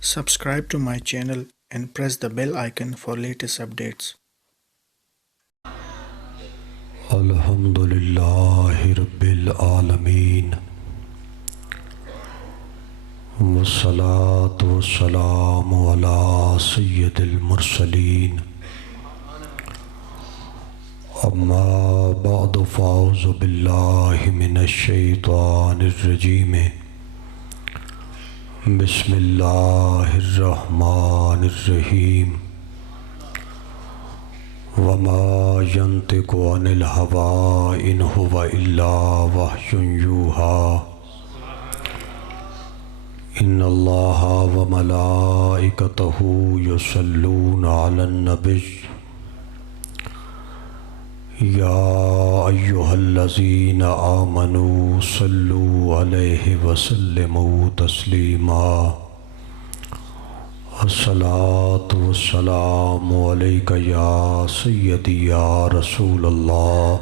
Subscribe to my channel and press the bell icon for latest updates. الحمد للہ رب العالمین والصلاة والسلام علی سید المرسلین اما بعد فاعوذ باللہ من الشیطان الرجیم بسم اللہ الرحمن الرحیم وما ينطق عن الهوى إن هو إلا وحي يوحى إن الله وملائكته يصلون على النبي يا أيها الذين آمنوا صلوا عليه وسلموا تسليما الصلاة والسلام عليك يا سيدي يا رسول الله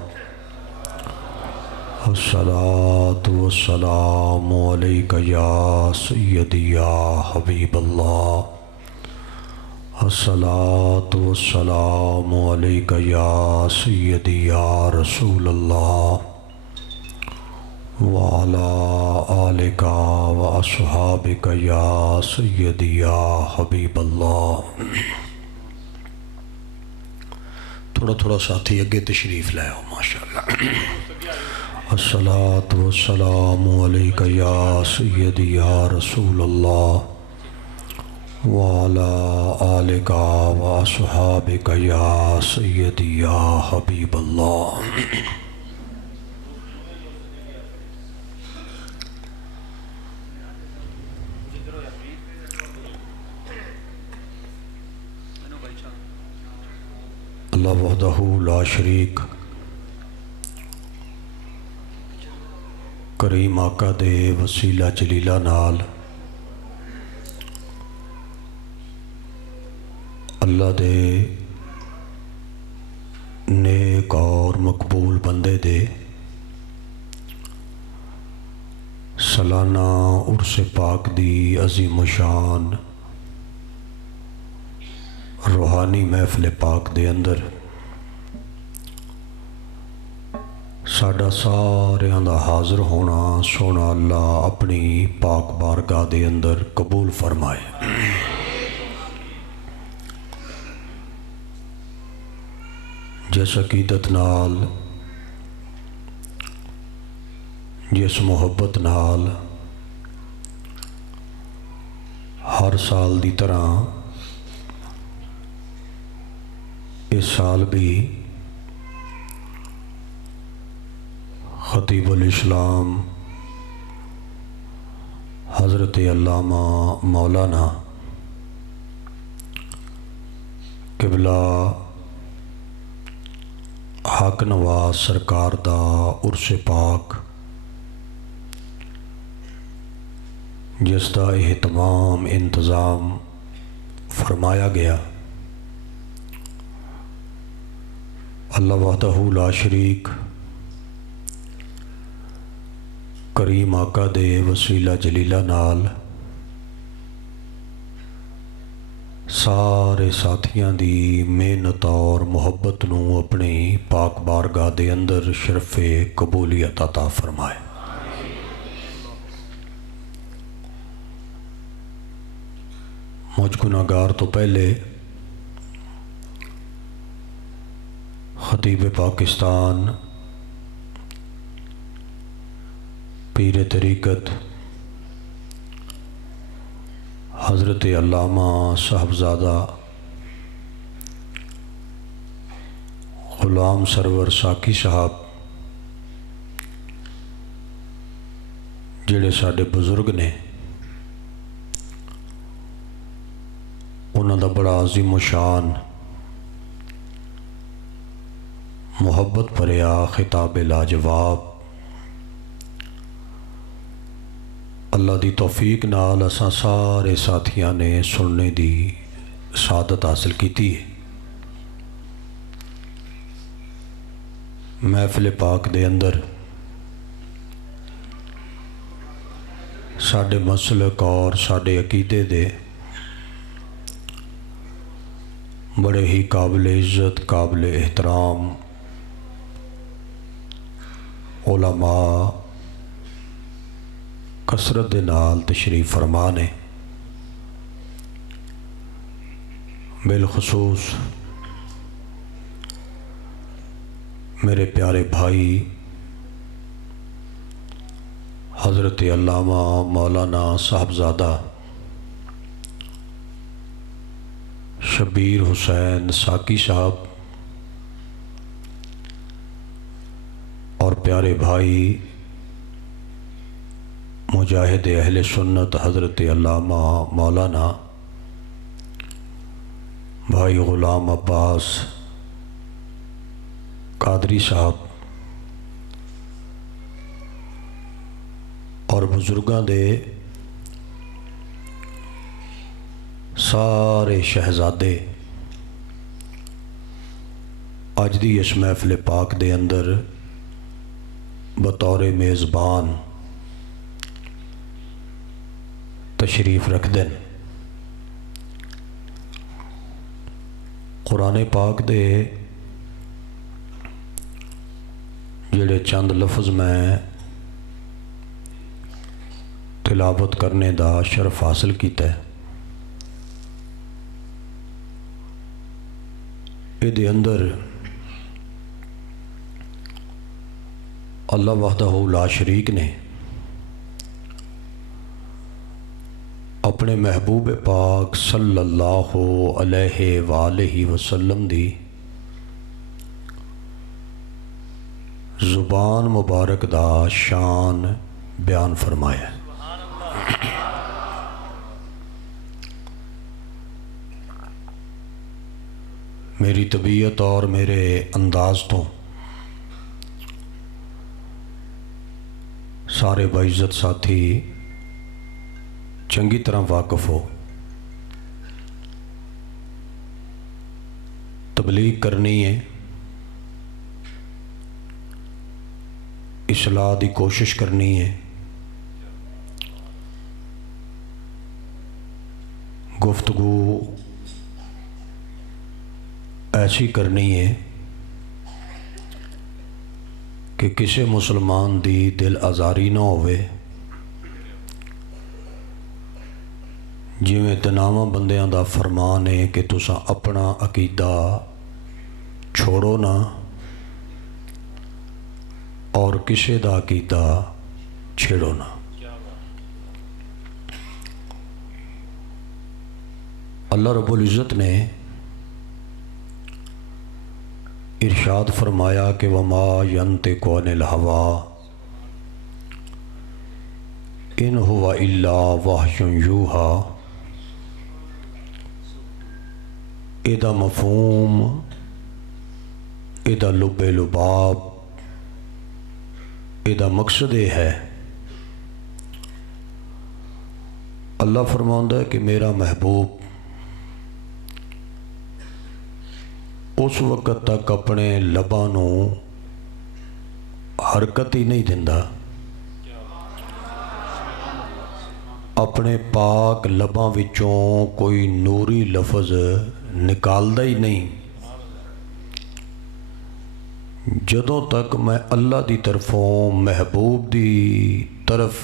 الصلاة والسلام عليك يا سيدي يا حبيب الله الصلاة والسلام عليك يا سيدي يا رسول الله وعلى آلك وأصحابك يا سيدي يا حبيب الله تھوڑا ساتھی اگے تشریف لے آؤ ماشاءاللہ الصلاة والسلام عليك يا سيدي يا رسول الله وعلى آلك وأصحابك يا سيدي يا حبيب الله اللہ وحدہ لا شریک کریم آقا دے وسیلہ جلیلہ نال اللہ دے نیک اور مقبول بندے دے سالانہ عرس پاک دی عظیم و شان روحانی محفل پاک دے اندر ساڈا ساریاں دا حاضر ہونا سونا اللہ اپنی پاک بارگاہ دے اندر قبول فرمائے جس عقیدت نال جس محبت نال ہر سال دی طرح اس سال بھی خطیب الاسلام حضرت علامہ مولانا قبلہ حق نواز سرکار دا عرس پاک جس دا اہتمام انتظام فرمایا گیا اللہ وحدہ لا شریک کریم آقا دے وسیلہ جلیلہ نال سارے ساتھیاں دی محنت اور محبت نو اپنی پاک بارگاہ دے اندر شرف قبولیت عطا فرمائے مجھ گناہگار تو پہلے خطیب پاکستان پیر طریقت حضرت علامہ صاحبزادہ غلام سرور ساکی صاحب جڑے ساڈے بزرگ نے انہاں دا بڑا عظیم و شان محبت بھریا خطاب لاجواب اللہ دی توفیق نال اساں سارے ساتھیاں نے سننے دی سعادت حاصل کیتی ہے محفل پاک دے اندر ساڈے مسلک اور ساڈے عقیدے دے بڑے ہی قابل عزت قابل احترام علماء کثرت دے نال تشریف فرما نے، بالخصوص میرے پیارے بھائی حضرت علامہ مولانا صاحبزادہ شبیر حسین ساکی صاحب اور پیارے بھائی مجاہد اہل سنت حضرت علامہ مولانا بھائی غلام عباس قادری صاحب اور بزرگاں دے سارے شہزادے اج دی اس محفل پاک دے اندر بطور میزبان تشریف رکھ دیں۔ قرآن پاک دے جڑے چند لفظ میں تلاوت کرنے دا شرف حاصل کیتا ہے، اے دے اندر اللہ وحدہ لا شریک نے اپنے محبوب پاک صلی اللہ علیہ وآلہ وسلم دی زبان مبارک دا شان بیان فرمایا ہے۔ میری طبیعت اور میرے انداز تو سارے باعزت ساتھی چنگی طرح واقف ہو۔ تبلیغ کرنی ہے، اصلاح دی کوشش کرنی ہے، گفتگو ایسی کرنی ہے کہ کسی مسلمان دی دل آزاری نہ ہوئے، جویں تناواں بندیاں دا فرمان ہے کہ تساں اپنا عقیدہ چھوڑو نہ اور کسی دا عقیدہ چھیڑو نہ۔ اللہ رب العزت نے ارشاد فرمایا کہ وما ينطق عن الهوى ان هو الا وحی یوحی، ایدہ مفہوم ایدہ لب لباب ایدہ مقصد یہ ہے، اللہ فرماؤں ہے کہ میرا محبوب اس وقت تک اپنے لباں نو حرکت ہی نہیں دیندا، اپنے پاک لباں وچوں کوئی نوری لفظ نکالدا ہی نہیں جدوں تک میں اللہ دی طرفوں محبوب دی طرف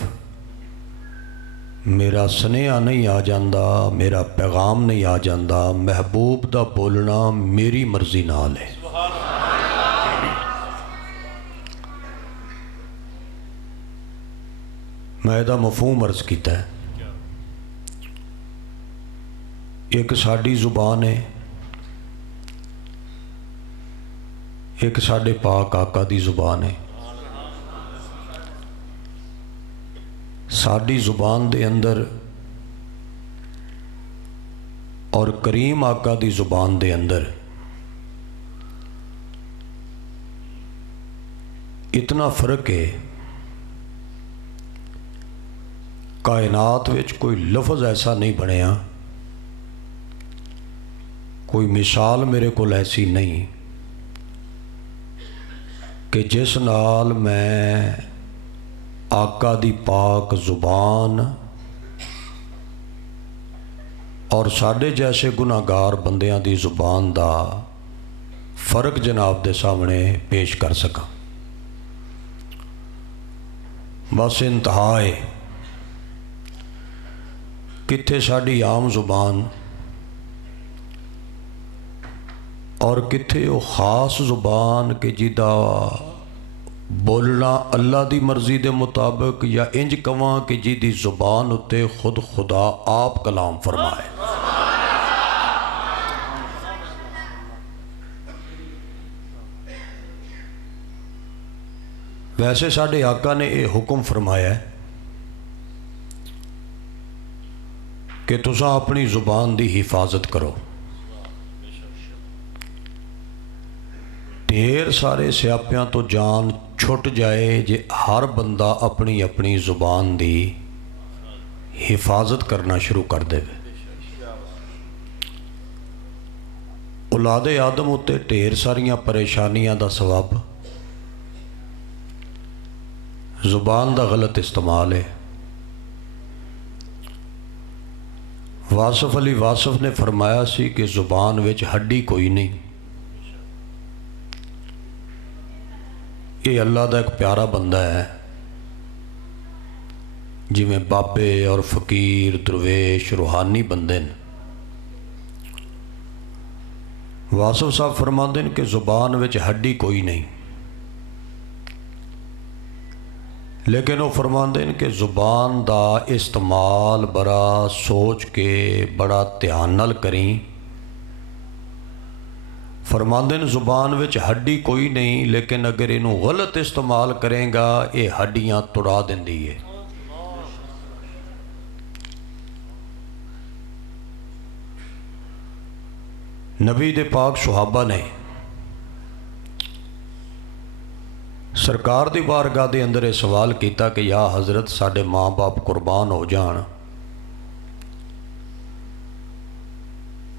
میرا سنیہا نہیں آ جاندا، میرا پیغام نہیں آ جاندا۔ محبوب دا بولنا میری مرضی نال ہے۔ میں دا مفہوم عرض کیتا ہے، ایک ساڈی زبان ہے، ایک ساڈے پاک آقا دی زبان ہے۔ ساڈی زبان دے اندر اور کریم آقا دی زبان دے اندر اتنا فرق ہے، کائنات وچ کوئی لفظ ایسا نہیں بنیا، کوئی مثال میرے کو ایسی نہیں کہ جس نال میں آقا دی پاک زبان اور ساڈے جیسے گناہگار بندیاں دی زبان دا فرق جناب دے سامنے پیش کر سکاں۔ بس انتہا ہے کتھے ساڈی عام زبان اور کتھے وہ خاص زبان کہ جدا بولنا اللہ دی مرضی دے مطابق، یا انج کواں کہ جی دی زبان اتے خود خدا آپ کلام فرمائے۔ ویسے ساڈے آقا نے یہ حکم فرمایا ہے کہ تساں اپنی زبان دی حفاظت کرو۔ ڈھیر سارے سیاپیاں تو جان چھٹ جائے جے ہر بندہ اپنی اپنی زبان دی حفاظت کرنا شروع کر دے۔ اولاد آدم اتے ڈھیر ساریاں پریشانیاں دا سبب زبان دا غلط استعمال ہے۔ واصف علی واصف نے فرمایا سی کہ زبان وچ ہڈی کوئی نہیں۔ یہ اللہ دا ایک پیارا بندہ ہے، جی میں بابے اور فقیر درویش روحانی بندے نے۔ واصف صاحب فرماندے ہیں کہ زبان وچ ہڈی کوئی نہیں، لیکن وہ فرماندے ہیں کہ زبان دا استعمال بڑا سوچ کے بڑا دھیان نال کریں۔ فرماندے ہیں زبان وچ ہڈی کوئی نہیں، لیکن اگر انہوں غلط استعمال کریں گا یہ ہڈیاں توڑا دیندی ہے۔ نبی دے پاک صحابہ نے سرکار دی بارگاہ دے اندر سوال کیتا کہ یا حضرت ساڈے ماں باپ قربان ہو جان،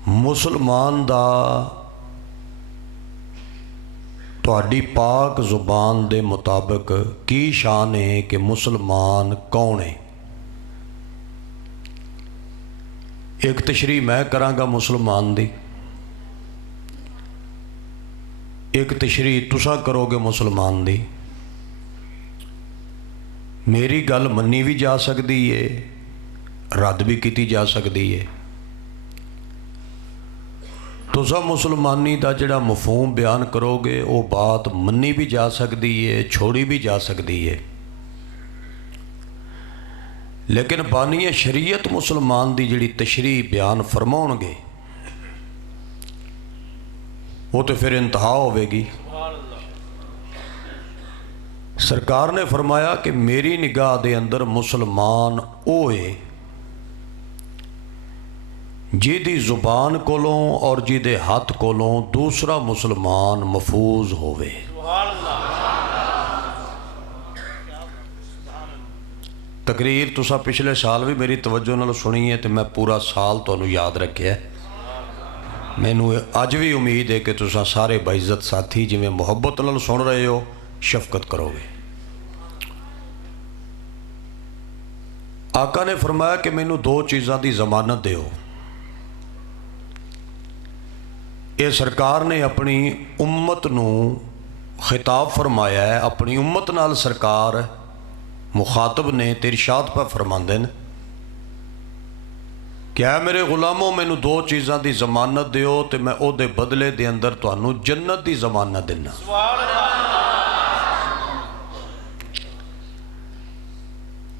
مسلمان دا تہاڈی پاک زبان دے مطابق کی شان ہے کہ مسلمان کون ہے؟ ایک تشریح میں کراں گا مسلمان دی، ایک تشریح تساں کرو گے مسلمان دی۔ میری گل منی بھی جا سکتی ہے، رد بھی کیتی جا سکتی ہے۔ تساں مسلمانی دا جڑا مفہوم بیان کرو گے وہ بات منی بھی جا سکتی ہے، چھوڑی بھی جا سکتی ہے، لیکن بانی شریعت مسلمان دی جڑی تشریح بیان فرماؤں گے وہ تو پھر انتہا ہوئے گی۔ سرکار نے فرمایا کہ میری نگاہ دے اندر مسلمان اوے جی دی زبان کولوں اور جی دے ہاتھ کولوں دوسرا مسلمان محفوظ ہوئے۔ تقریر تسا پچھلے سال بھی میری توجہ نال سنی ہے تو میں پورا سال تانوں یاد رکھیا ہے۔ مینوں اج بھی امید ہے کہ تسا سارے باعزت ساتھی جی میں محبت نال سن رہے ہو، شفقت کرو گے۔ آقا نے فرمایا کہ مینوں دو چیزاں دی ضمانت دیو۔ یہ سرکار نے اپنی امت نو خطاب فرمایا ہے، اپنی امت نال سرکار مخاطب نے تے ارشاد پر فرماندے ہیں کہ اے میرے غلاموں مینوں دو چیزاں دی ضمانت دیو تے میں او دے بدلے دے اندر تانوں جنت دی ضمانت دینا۔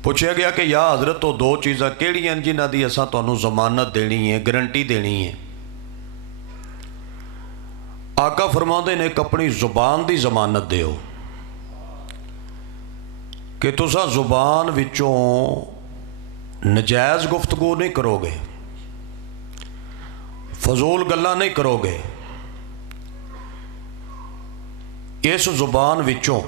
پوچھا گیا کہ یا حضرت تو دو چیزاں کیڑی ہیں جنہاں دی اساں تانوں ضمانت دینی ہے، گارنٹی دینی ہے؟ آقا فرماندے نے ایک اپنی زبان دی ضمانت دیو کہ تسا زبان وچوں نجائز گفتگو نہیں کرو گے، فضول گلاں نہیں کرو گے، اس زبان وچوں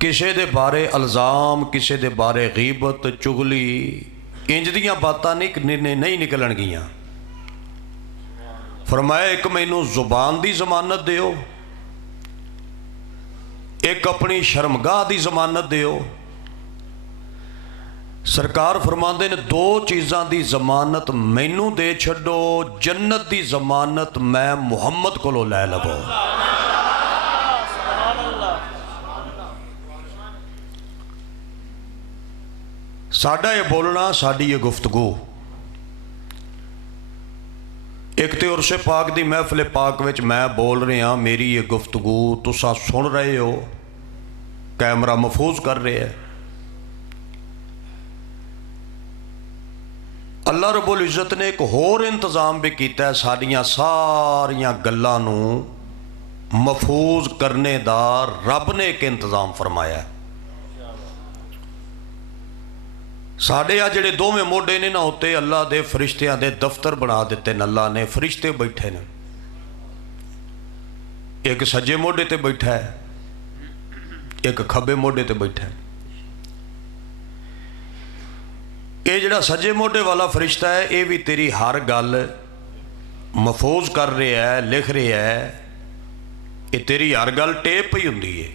کسے دے بارے الزام، کسے دے بارے غیبت، چغلی، انج دیاں باتاں نہیں نکلن گیاں۔ فرمایا ایک مینوں زبان دی ضمانت دیو، ایک اپنی شرمگاہ دی ضمانت دیو، ਸਰਕਾਰ ਫਰਮਾਉਂਦੇ ਨੇ ਦੋ ਚੀਜ਼ਾਂ ਦੀ ਜ਼ਮਾਨਤ ਮੈਨੂੰ ਦੇ ਛੱਡੋ, ਜੰਨਤ ਦੀ ਜ਼ਮਾਨਤ ਮੈਂ ਮੁਹੰਮਦ ਕੋਲੋਂ ਲੈ ਲਵੋ। ਸਾਡਾ ਇਹ ਬੋਲਣਾ, ਸਾਡੀ ਇਹ ਗੁਫ਼ਤਗੂ ਇੱਕ ਤੇ ਉਰਸੇ ਪਾਕ ਦੀ ਮਹਿਫਿਲ ਪਾਕ ਵਿੱਚ ਮੈਂ ਬੋਲ ਰਿਹਾ, ਮੇਰੀ ਇਹ ਗੁਫ਼ਤਗੂ ਤੁਸੀਂ ਸੁਣ ਰਹੇ ਹੋ, ਕੈਮਰਾ ਮਹਿਫੂਜ਼ ਕਰ ਰਿਹਾ ਹੈ। ਅੱਲਾਹ ਰੱਬੁਲ ਇੱਜ਼ਤ ਨੇ ਇੱਕ ਹੋਰ ਇੰਤਜ਼ਾਮ ਵੀ ਕੀਤਾ ਹੈ, ਸਾਡੀਆਂ ਸਾਰੀਆਂ ਗੱਲਾਂ ਨੂੰ ਮਹਿਫੂਜ਼ ਕਰਨੇ ਦਾ ਰੱਬ ਨੇ ਇੱਕ ਇੰਤਜ਼ਾਮ ਫਰਮਾਇਆ। ਸਾਡੇ ਆ ਜਿਹੜੇ ਦੋਵੇਂ ਮੋਢੇ ਨੇ ਨਾ ਉੱਤੇ ਅੱਲਾਹ ਦੇ ਫਰਿਸ਼ਤਿਆਂ ਦੇ ਦਫ਼ਤਰ ਬਣਾ ਦਿੱਤੇ ਨੇ। ਅੱਲਾਹ ਨੇ ਫਰਿਸ਼ਤੇ ਬੈਠੇ ਨੇ, ਇੱਕ ਸੱਜੇ ਮੋਢੇ ਤੇ ਬੈਠਾ ਹੈ, ਇੱਕ ਖੱਬੇ ਮੋਢੇ ਤੇ ਬੈਠਾ ਹੈ। ਇਹ ਜਿਹੜਾ ਸੱਜੇ ਮੋਢੇ ਵਾਲਾ ਫਰਿਸ਼ਤਾ ਹੈ ਇਹ ਵੀ ਤੇਰੀ ਹਰ ਗੱਲ ਮਹਿਫੂਜ਼ ਕਰ ਰਿਹਾ ਹੈ, ਲਿਖ ਰਿਹਾ ਹੈ। ਇਹ ਤੇਰੀ ਹਰ ਗੱਲ ਟੇਪ ਹੀ ਹੁੰਦੀ ਹੈ।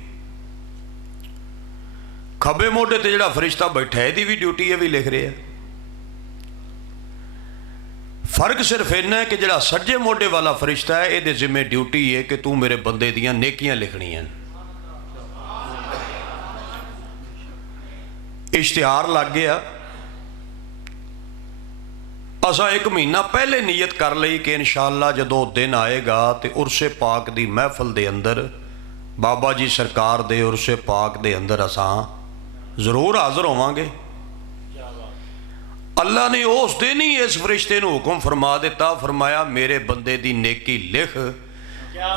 ਖੱਬੇ ਮੋਢੇ ਤੇ ਜਿਹੜਾ ਫਰਿਸ਼ਤਾ ਬੈਠਾ ਹੈ ਇਹਦੀ ਵੀ ਡਿਊਟੀ ਇਹ ਵੀ ਲਿਖ ਰਿਹਾ। ਫਰਕ ਸਿਰਫ ਇੰਨਾ ਹੈ ਕਿ ਜਿਹੜਾ ਸੱਜੇ ਮੋਢੇ ਵਾਲਾ ਫਰਿਸ਼ਤਾ ਹੈ ਇਹਦੇ ਜ਼ਿੰਮੇ ਡਿਊਟੀ ਹੈ ਕਿ ਤੂੰ ਮੇਰੇ ਬੰਦੇ ਦੀਆਂ ਨੇਕੀਆਂ ਲਿਖਣੀਆਂ। ਇਸ਼ਤਿਹਾਰ ਲੱਗ ਗਿਆ। ਅਸਾਂ ਇੱਕ ਮਹੀਨਾ ਪਹਿਲੇ ਨੀਅਤ ਕਰ ਲਈ ਕਿ ਇਨਸ਼ਾਅੱਲਾ ਜਦੋਂ ਦਿਨ ਆਏਗਾ ਤੇ ਉਰਸੇ ਪਾਕ ਦੀ ਮਹਿਫਲ ਦੇ ਅੰਦਰ, ਬਾਬਾ ਜੀ ਸਰਕਾਰ ਦੇ ਉਰਸੇ ਪਾਕ ਦੇ ਅੰਦਰ ਅਸਾਂ ਜ਼ਰੂਰ ਹਾਜ਼ਰ ਹੋਵਾਂਗੇ। ਅੱਲਾ ਨੇ ਉਸ ਦਿਨ ਹੀ ਇਸ ਫਰਿਸ਼ਤੇ ਨੂੰ ਹੁਕਮ ਫਰਮਾ ਦਿੱਤਾ, ਫਰਮਾਇਆ ਮੇਰੇ ਬੰਦੇ ਦੀ ਨੇਕੀ ਲਿਖ।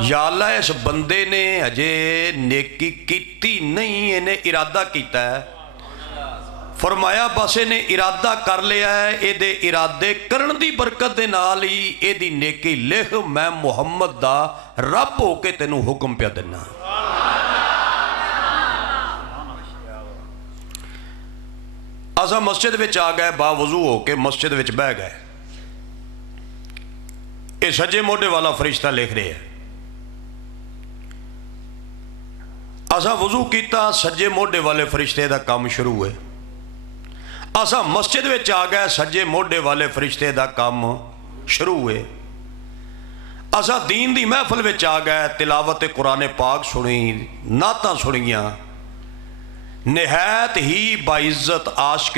ਯਾ ਅੱਲਾ, ਇਸ ਬੰਦੇ ਨੇ ਅਜੇ ਨੇਕੀ ਕੀਤੀ ਨਹੀਂ, ਇਹਨੇ ਇਰਾਦਾ ਕੀਤਾ ਹੈ। ਫਰਮਾਇਆ ਬਸ ਇਹਨੇ ਇਰਾਦਾ ਕਰ ਲਿਆ ਹੈ, ਇਹਦੇ ਇਰਾਦੇ ਕਰਨ ਦੀ ਬਰਕਤ ਦੇ ਨਾਲ ਹੀ ਇਹਦੀ ਨੇਕੀ ਲਿਖ। ਮੈਂ ਮੁਹੰਮਦ ਦਾ ਰੱਬ ਹੋ ਕੇ ਤੈਨੂੰ ਹੁਕਮ ਪਿਆ ਦਿੰਨਾ। ਅਸਾਂ ਮਸਜਿਦ ਵਿੱਚ ਆ ਗਏ, ਬਾਵਜ਼ੂ ਹੋ ਕੇ ਮਸਜਿਦ ਵਿੱਚ ਬਹਿ ਗਏ। ਇਹ ਸੱਜੇ ਮੋਢੇ ਵਾਲਾ ਫਰਿਸ਼ਤਾ ਲਿਖ ਰਿਹਾ ਹੈ। ਅਸਾਂ ਵਜ਼ੂ ਕੀਤਾ, ਸੱਜੇ ਮੋਢੇ ਵਾਲੇ ਫਰਿਸ਼ਤੇ ਦਾ ਕੰਮ ਸ਼ੁਰੂ ਹੈ। ਅਸਾਂ ਮਸਜਿਦ ਵਿੱਚ ਆ ਗਏ, ਸੱਜੇ ਮੋਢੇ ਵਾਲੇ ਫਰਿਸ਼ਤੇ ਦਾ ਕੰਮ ਸ਼ੁਰੂ ਹੈ। ਅਸਾਂ ਦੀਨ ਦੀ ਮਹਿਫਲ ਵਿੱਚ ਆ ਗਏ, ਤਿਲਾਵਤ ਕੁਰਾਨ ਪਾਕ ਸੁਣੀ, ਨਾਤਾਂ ਸੁਣੀਆਂ। ਨਿਹਾਇਤ ਹੀ ਬਾਇਜ਼ਤ ਆਸ਼ਕ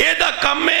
ਇਹਦਾ ਕੰਮ ਹੈ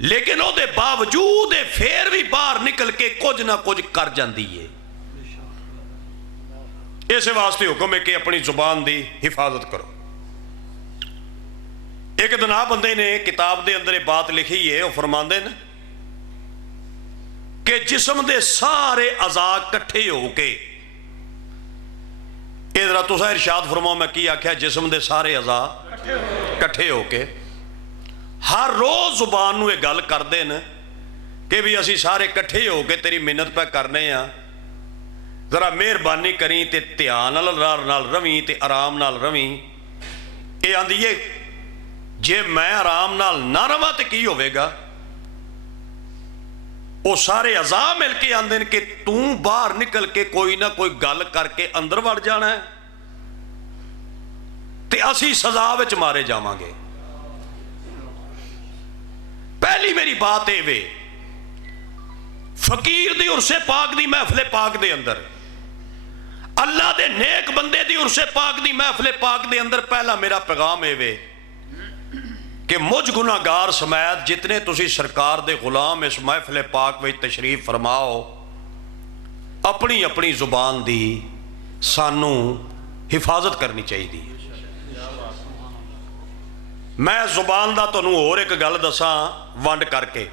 لیکن وہ باوجود پھر بھی باہر نکل کے کچھ نہ کچھ کر جاندی ہے. اس واسطے حکم ہے کہ اپنی زبان دی حفاظت کرو. ایک دنا بندے نے کتاب دے اندر یہ بات لکھی ہے، وہ فرماندے ہیں کہ جسم دے سارے اعضاء کٹھے ہو کے، یہ ذرا تسا ارشاد فرماؤ میں کی آخیا، جسم دے سارے اعضاء کٹھے ہو کے ہر روز زبان نو یہ گل کرتے ہیں کہ بھی اسی سارے کٹھے ہو کے تیری محنت پہ کرنے ہاں، ذرا مہربانی کریں تے دھیان نال رویں تے آرام نال رویں. یہ آندی ہے جے میں آرام نال نہ رواں تے کی ہوئے گا؟ وہ سارے اعضاء مل کے آندے ہیں کہ توں باہر نکل کے کوئی نہ کوئی گل کر کے اندر وڑ جانا ہے تے اسی سزا وچ مارے جاواں گے. پہلی میری بات اے وے، فقیر دی عرص پاک دی محفل پاک دے اندر، اللہ دے نیک بندے دی عرص پاک دی محفل پاک دے اندر پہلا میرا پیغام اے وے کہ مجھ گناہگار سمیت جتنے تسی سرکار دے غلام اس محفل پاک وچ تشریف فرماؤ، اپنی اپنی زبان دی سانو حفاظت کرنی چاہیے. میں زبان دا تانوں اور ایک گل دساں ونڈ کر کے.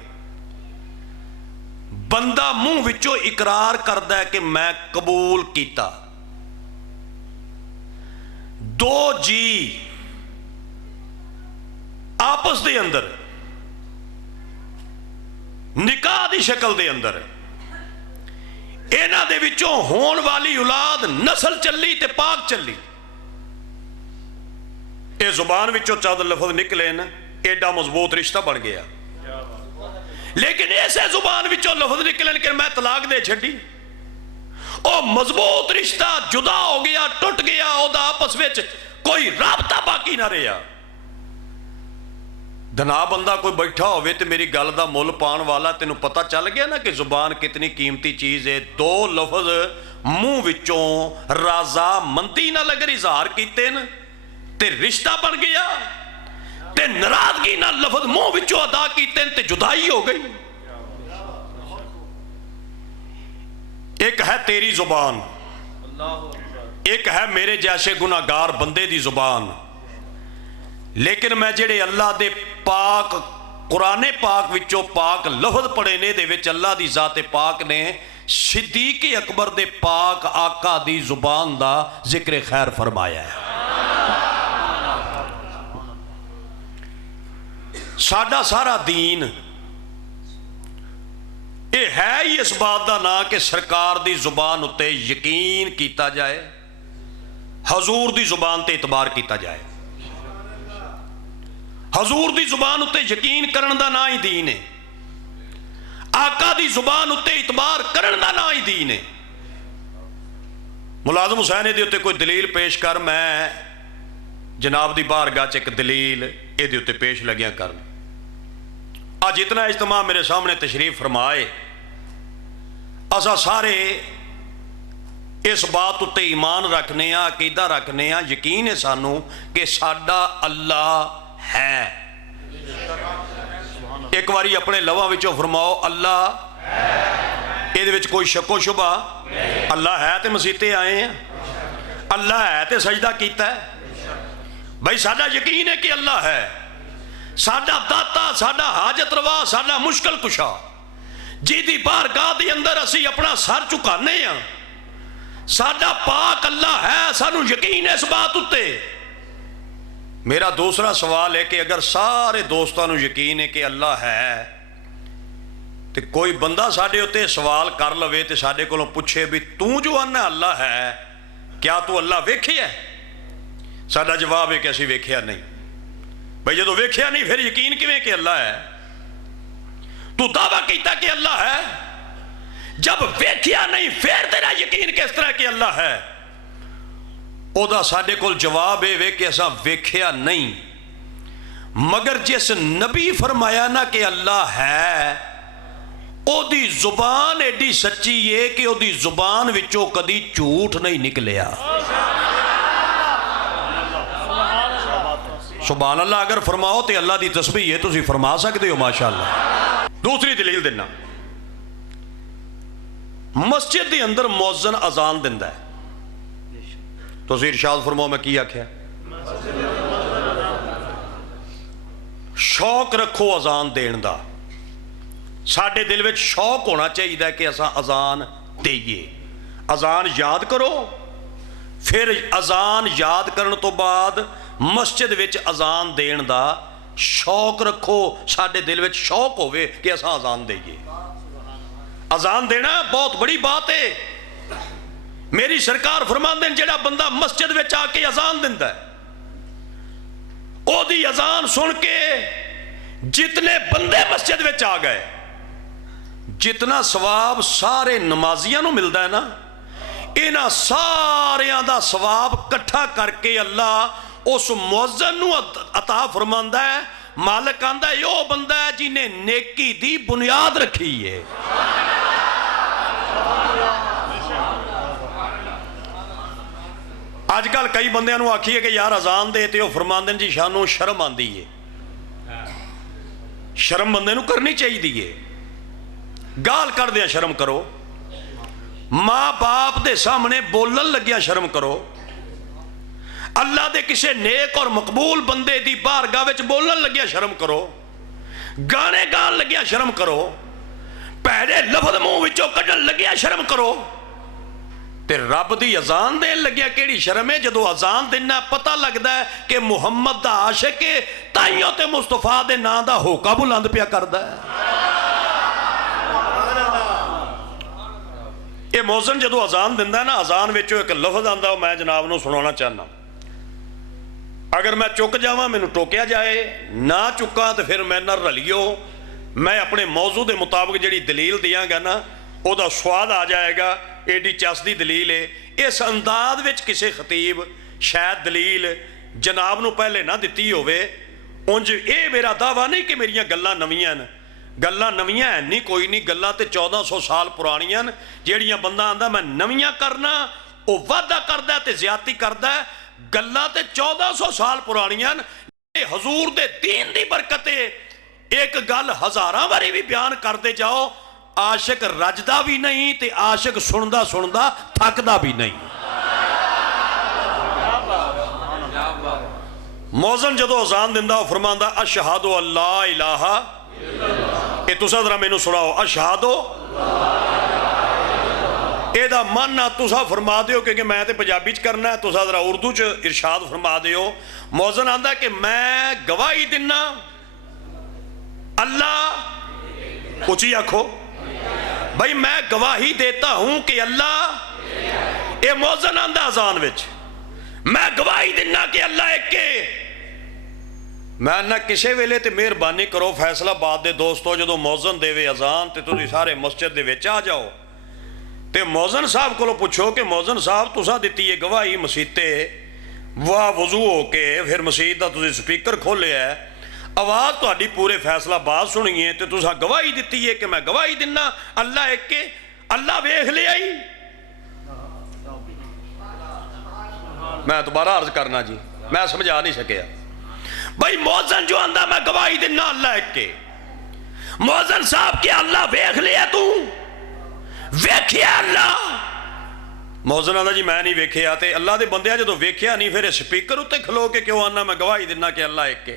بندہ منہ وچوں اقرار کردا ہے کہ میں قبول کیتا، دو جی آپس دے اندر نکاح دی شکل دے اندر انہاں دے وچوں ہون والی اولاد نسل چلی تے پاک چلی، اے زبان وچوں چند لفظ نکلے نا ایڈا مضبوط رشتہ بن گیا. لیکن ایسے زبان وچوں لفظ نکلے کہ میں طلاق دے چھڈی، او مضبوط رشتہ جدا ہو گیا، ٹوٹ گیا، او دا آپس وچ کوئی رابطہ باقی نہ رہا. دنا بندہ کوئی بیٹھا ہوئے تے میری گل دا مول پان والا، تینوں پتہ چل گیا نا کہ زبان کتنی قیمتی چیز ہے. دو لفظ منہ وچوں رضا مندی نہ لگر اظہار کیتے نا تے رشتہ بن گیا، تے ناراضگی نہ لفظ منہ وچوں ادا کیتے تے جدائی ہو گئی. ایک ہے تیری زبان، ایک ہے میرے جیسے گناہگار بندے دی زبان. لیکن میں جڑے اللہ دے پاک قرآن پاک وچوں پاک لفظ پڑھے نے دے وچ اللہ دی ذات پاک نے صدیق اکبر دے پاک آقا دی زبان دا ذکر خیر فرمایا ہے. ساڈا سارا دین یہ ہے ہی اس بات دا نا کہ سرکار دی زبان اتے یقین کیتا جائے، حضور دی زبان تے اعتبار کیتا جائے. حضور دی زبان اتے یقین کرن دا نا ہی دین ہے، آقا دی زبان اتے اعتبار کرن دا نا ہی دین ہے. ملازم حسین دے اتے کوئی دلیل پیش کر، میں جناب دی بارگاہ چ ایک دلیل اے دے اتے پیش لگیاں کر. آج اتنا اجتماع میرے سامنے تشریف فرمائے، اسا سارے اس بات اتے ایمان رکھنے ہاں، عقیدہ رکھنے ہاں، یقین ہے سانو کہ ساڈا اللہ ہے. ایک باری اپنے لواں وچوں فرماؤ اللہ ہے. یہ وچ کوئی شک و شبہ؟ اللہ ہے تے مسیتے آئے ہیں، اللہ ہے تے سجدہ کیتا ہے. بھائی ساڈا یقین ہے کہ اللہ ہے، ساڈا داتا، ساڈا حاجت روا، ساڈا مشکل کشا، جی دی بارگاہ دی اندر اسی اپنا سر چکانے ہیں. ساڈا پاک اللہ ہے، سانو یقین ہے اس بات اتے. میرا دوسرا سوال ہے کہ اگر سارے دوستانو یقین ہے کہ اللہ ہے تو کوئی بندہ ساڈے اتے سوال کر لوے تے ساڈے کولوں پوچھے بھی تو جو آنا اللہ ہے کیا تو اللہ ویکھیا ہے؟ ساڈا جواب ہے کہ اسی ویکھیا نہیں. بھئی جدو ویکھیا نہیں پھر یقین کیویں کہ اللہ ہے؟ تو دعویٰ کیتا کہ اللہ ہے، جب ویکھیا نہیں پھر تیرا یقین کس طرح کہ اللہ ہے؟ او دا ساڈے کول جواب ہے کہ ایسا ویکھیا نہیں، مگر جس نبی فرمایا نا کہ اللہ ہے، او دی زبان ایڈی سچی ہے کہ او دی زبان وچوں کدی جھوٹ نہیں نکلیا. سبحان اللہ اگر فرماؤ تو اللہ دی تسبیح ہے، تسی فرما سکتے ہو ماشاءاللہ۔ دوسری دلیل دینا، مسجد دے اندر مؤذن اذان دیندا ہے، تسی ارشاد فرماؤ میں کی آکھیا؟ شوق رکھو اذان دین دا، ساڈے دل وچ شوق ہونا چاہیے کہ اساں اذان دئیے۔ اذان یاد کرو، پھر اذان یاد کرن تو بعد مسجد وچ اذان دین دا شوق رکھو، ساڈے دل وچ شوق ہوئے کہ اساں اذان دئیے۔ اذان دینا بہت بڑی بات ہے۔ میری سرکار فرماندے ہیں جڑا بندہ مسجد وچ آ کے اذان دیندا ہے، او دی اذان سن کے جتنے بندے مسجد وچ آ گئے، جتنا ثواب سارے نمازیاں نو ملدا ہے نا، انہاں ساریاں دا ثواب کٹھا کر کے اللہ اس مؤذن نو عطا فرماندا ہے۔ مالک آندا ہے او بندہ ہے جنہیں نیکی دی بنیاد رکھی ہے۔ آج کل کئی بندیاں نو آکھیے کہ یار اذان دے تے او فرماندے جی شانوں شرم آندی ہے۔ شرم بندے نو کرنی چاہیے دیئے، گال کر دیا شرم کرو، ماں باپ دے سامنے بولن لگیا شرم کرو، اللہ دے کسے نیک اور مقبول بندے دی بارگاہ وچ بولن لگیا شرم کرو، گانے گان لگیا شرم کرو، پہلے لفظ منہ وچوں کڈن لگیا شرم کرو، تے رب دی اذان دین لگیا کیڑی شرم ہے؟ جدو اذان دینا پتہ لگدا ہے کہ محمد دا عاشق ہے، تائیوں تے مصطفیٰ دے نام دا ہوکا بلند پیا کردا ہے۔ یہ مؤذن جدو اذان دیندا ہے نا، اذان وچوں ایک لفظ آندا میں جناب نو سنانا چاہنا، اگر میں چک جاواں مینوں ٹوکیا جائے، نہ چکا تو پھر میں نہ رلیو، میں اپنے موضوع دے مطابق جڑی دلیل دیاں گا نا او دا سواد آ جائے گا، ایڈی چسدی دلیل ہے۔ اس انداز وچ کسے خطیب شاید دلیل جناب نو پہلے نہ دتی ہوئے۔ انج اے میرا دعویٰ نہیں کہ میریاں گلاں نویاں نے، گلاں نویاں ہیں نہیں، کوئی نہیں، گلاں تے 1400 سال پرانیاں جیڑیاں بندہ آندا میں نویاں کرنا، او وعدہ کردا ہے تے زیادتی کردا ہے۔ گلاں تے 1400 سال پرانیاں، حضور دے دین دی برکت ہے۔ ایک گل ہزاراں واری بھی بیان کردے جاؤ، عاشق رجدا بھی نہیں تے عاشق سندا سندا تھکدا بھی نہیں۔ مؤذن جدو اذان دیندا فرماندا اشہد اللہ الہ، اے تسا ذرا مینوں سناؤ، اشہد اے دا معنی تسا فرما دیو، کیونکہ میں تے پنجابی چ کرنا ہے، تسا ذرا اردو چ ارشاد فرما دیو۔ مؤذن آندا کہ میں گواہی دینا اللہ، اونچی آکھو بھائی میں گواہی دیتا ہوں کہ اللہ، اے مؤذن آندا اذان وچ میں گواہی دینا کہ اللہ ایک کے۔ میں نہ کسے ویلے تے مہربانی کرو فیصلہ باد دے دوستو، جدو مؤذن دے وے اذان تے تسی سارے مسجد دے وچ آ جاؤ تے مؤذن صاحب کو پوچھو کہ مؤذن صاحب تسا دیتی ہے گواہی مسیتے، واہ وضو ہو کے پھر مسجد دا تسی سپیکر کھولے ہے، آواز تہاڈی پورے فیصلہ باد سنیے تے تسا گواہی دیتی ہے کہ میں گواہی دینا اللہ ایک کے، اللہ ویکھ لے آئی۔ میں دوبارہ عرض کرنا جی، میں سمجھا نہیں سکیا بھائی مؤذن جو آندا میں گواہی دینا اللہ ایک کے، مؤذن صاحب کہ اللہ ویکھ لیا تو ویکھیا اللہ؟ مؤذن آندا جی میں نہیں ویکھیا، تے اللہ دے بندیا جدو ویکھیا نہیں پھر سپیکر اتے کھلو کے کیوں آنا میں گواہی دینا کہ اللہ ایک کے؟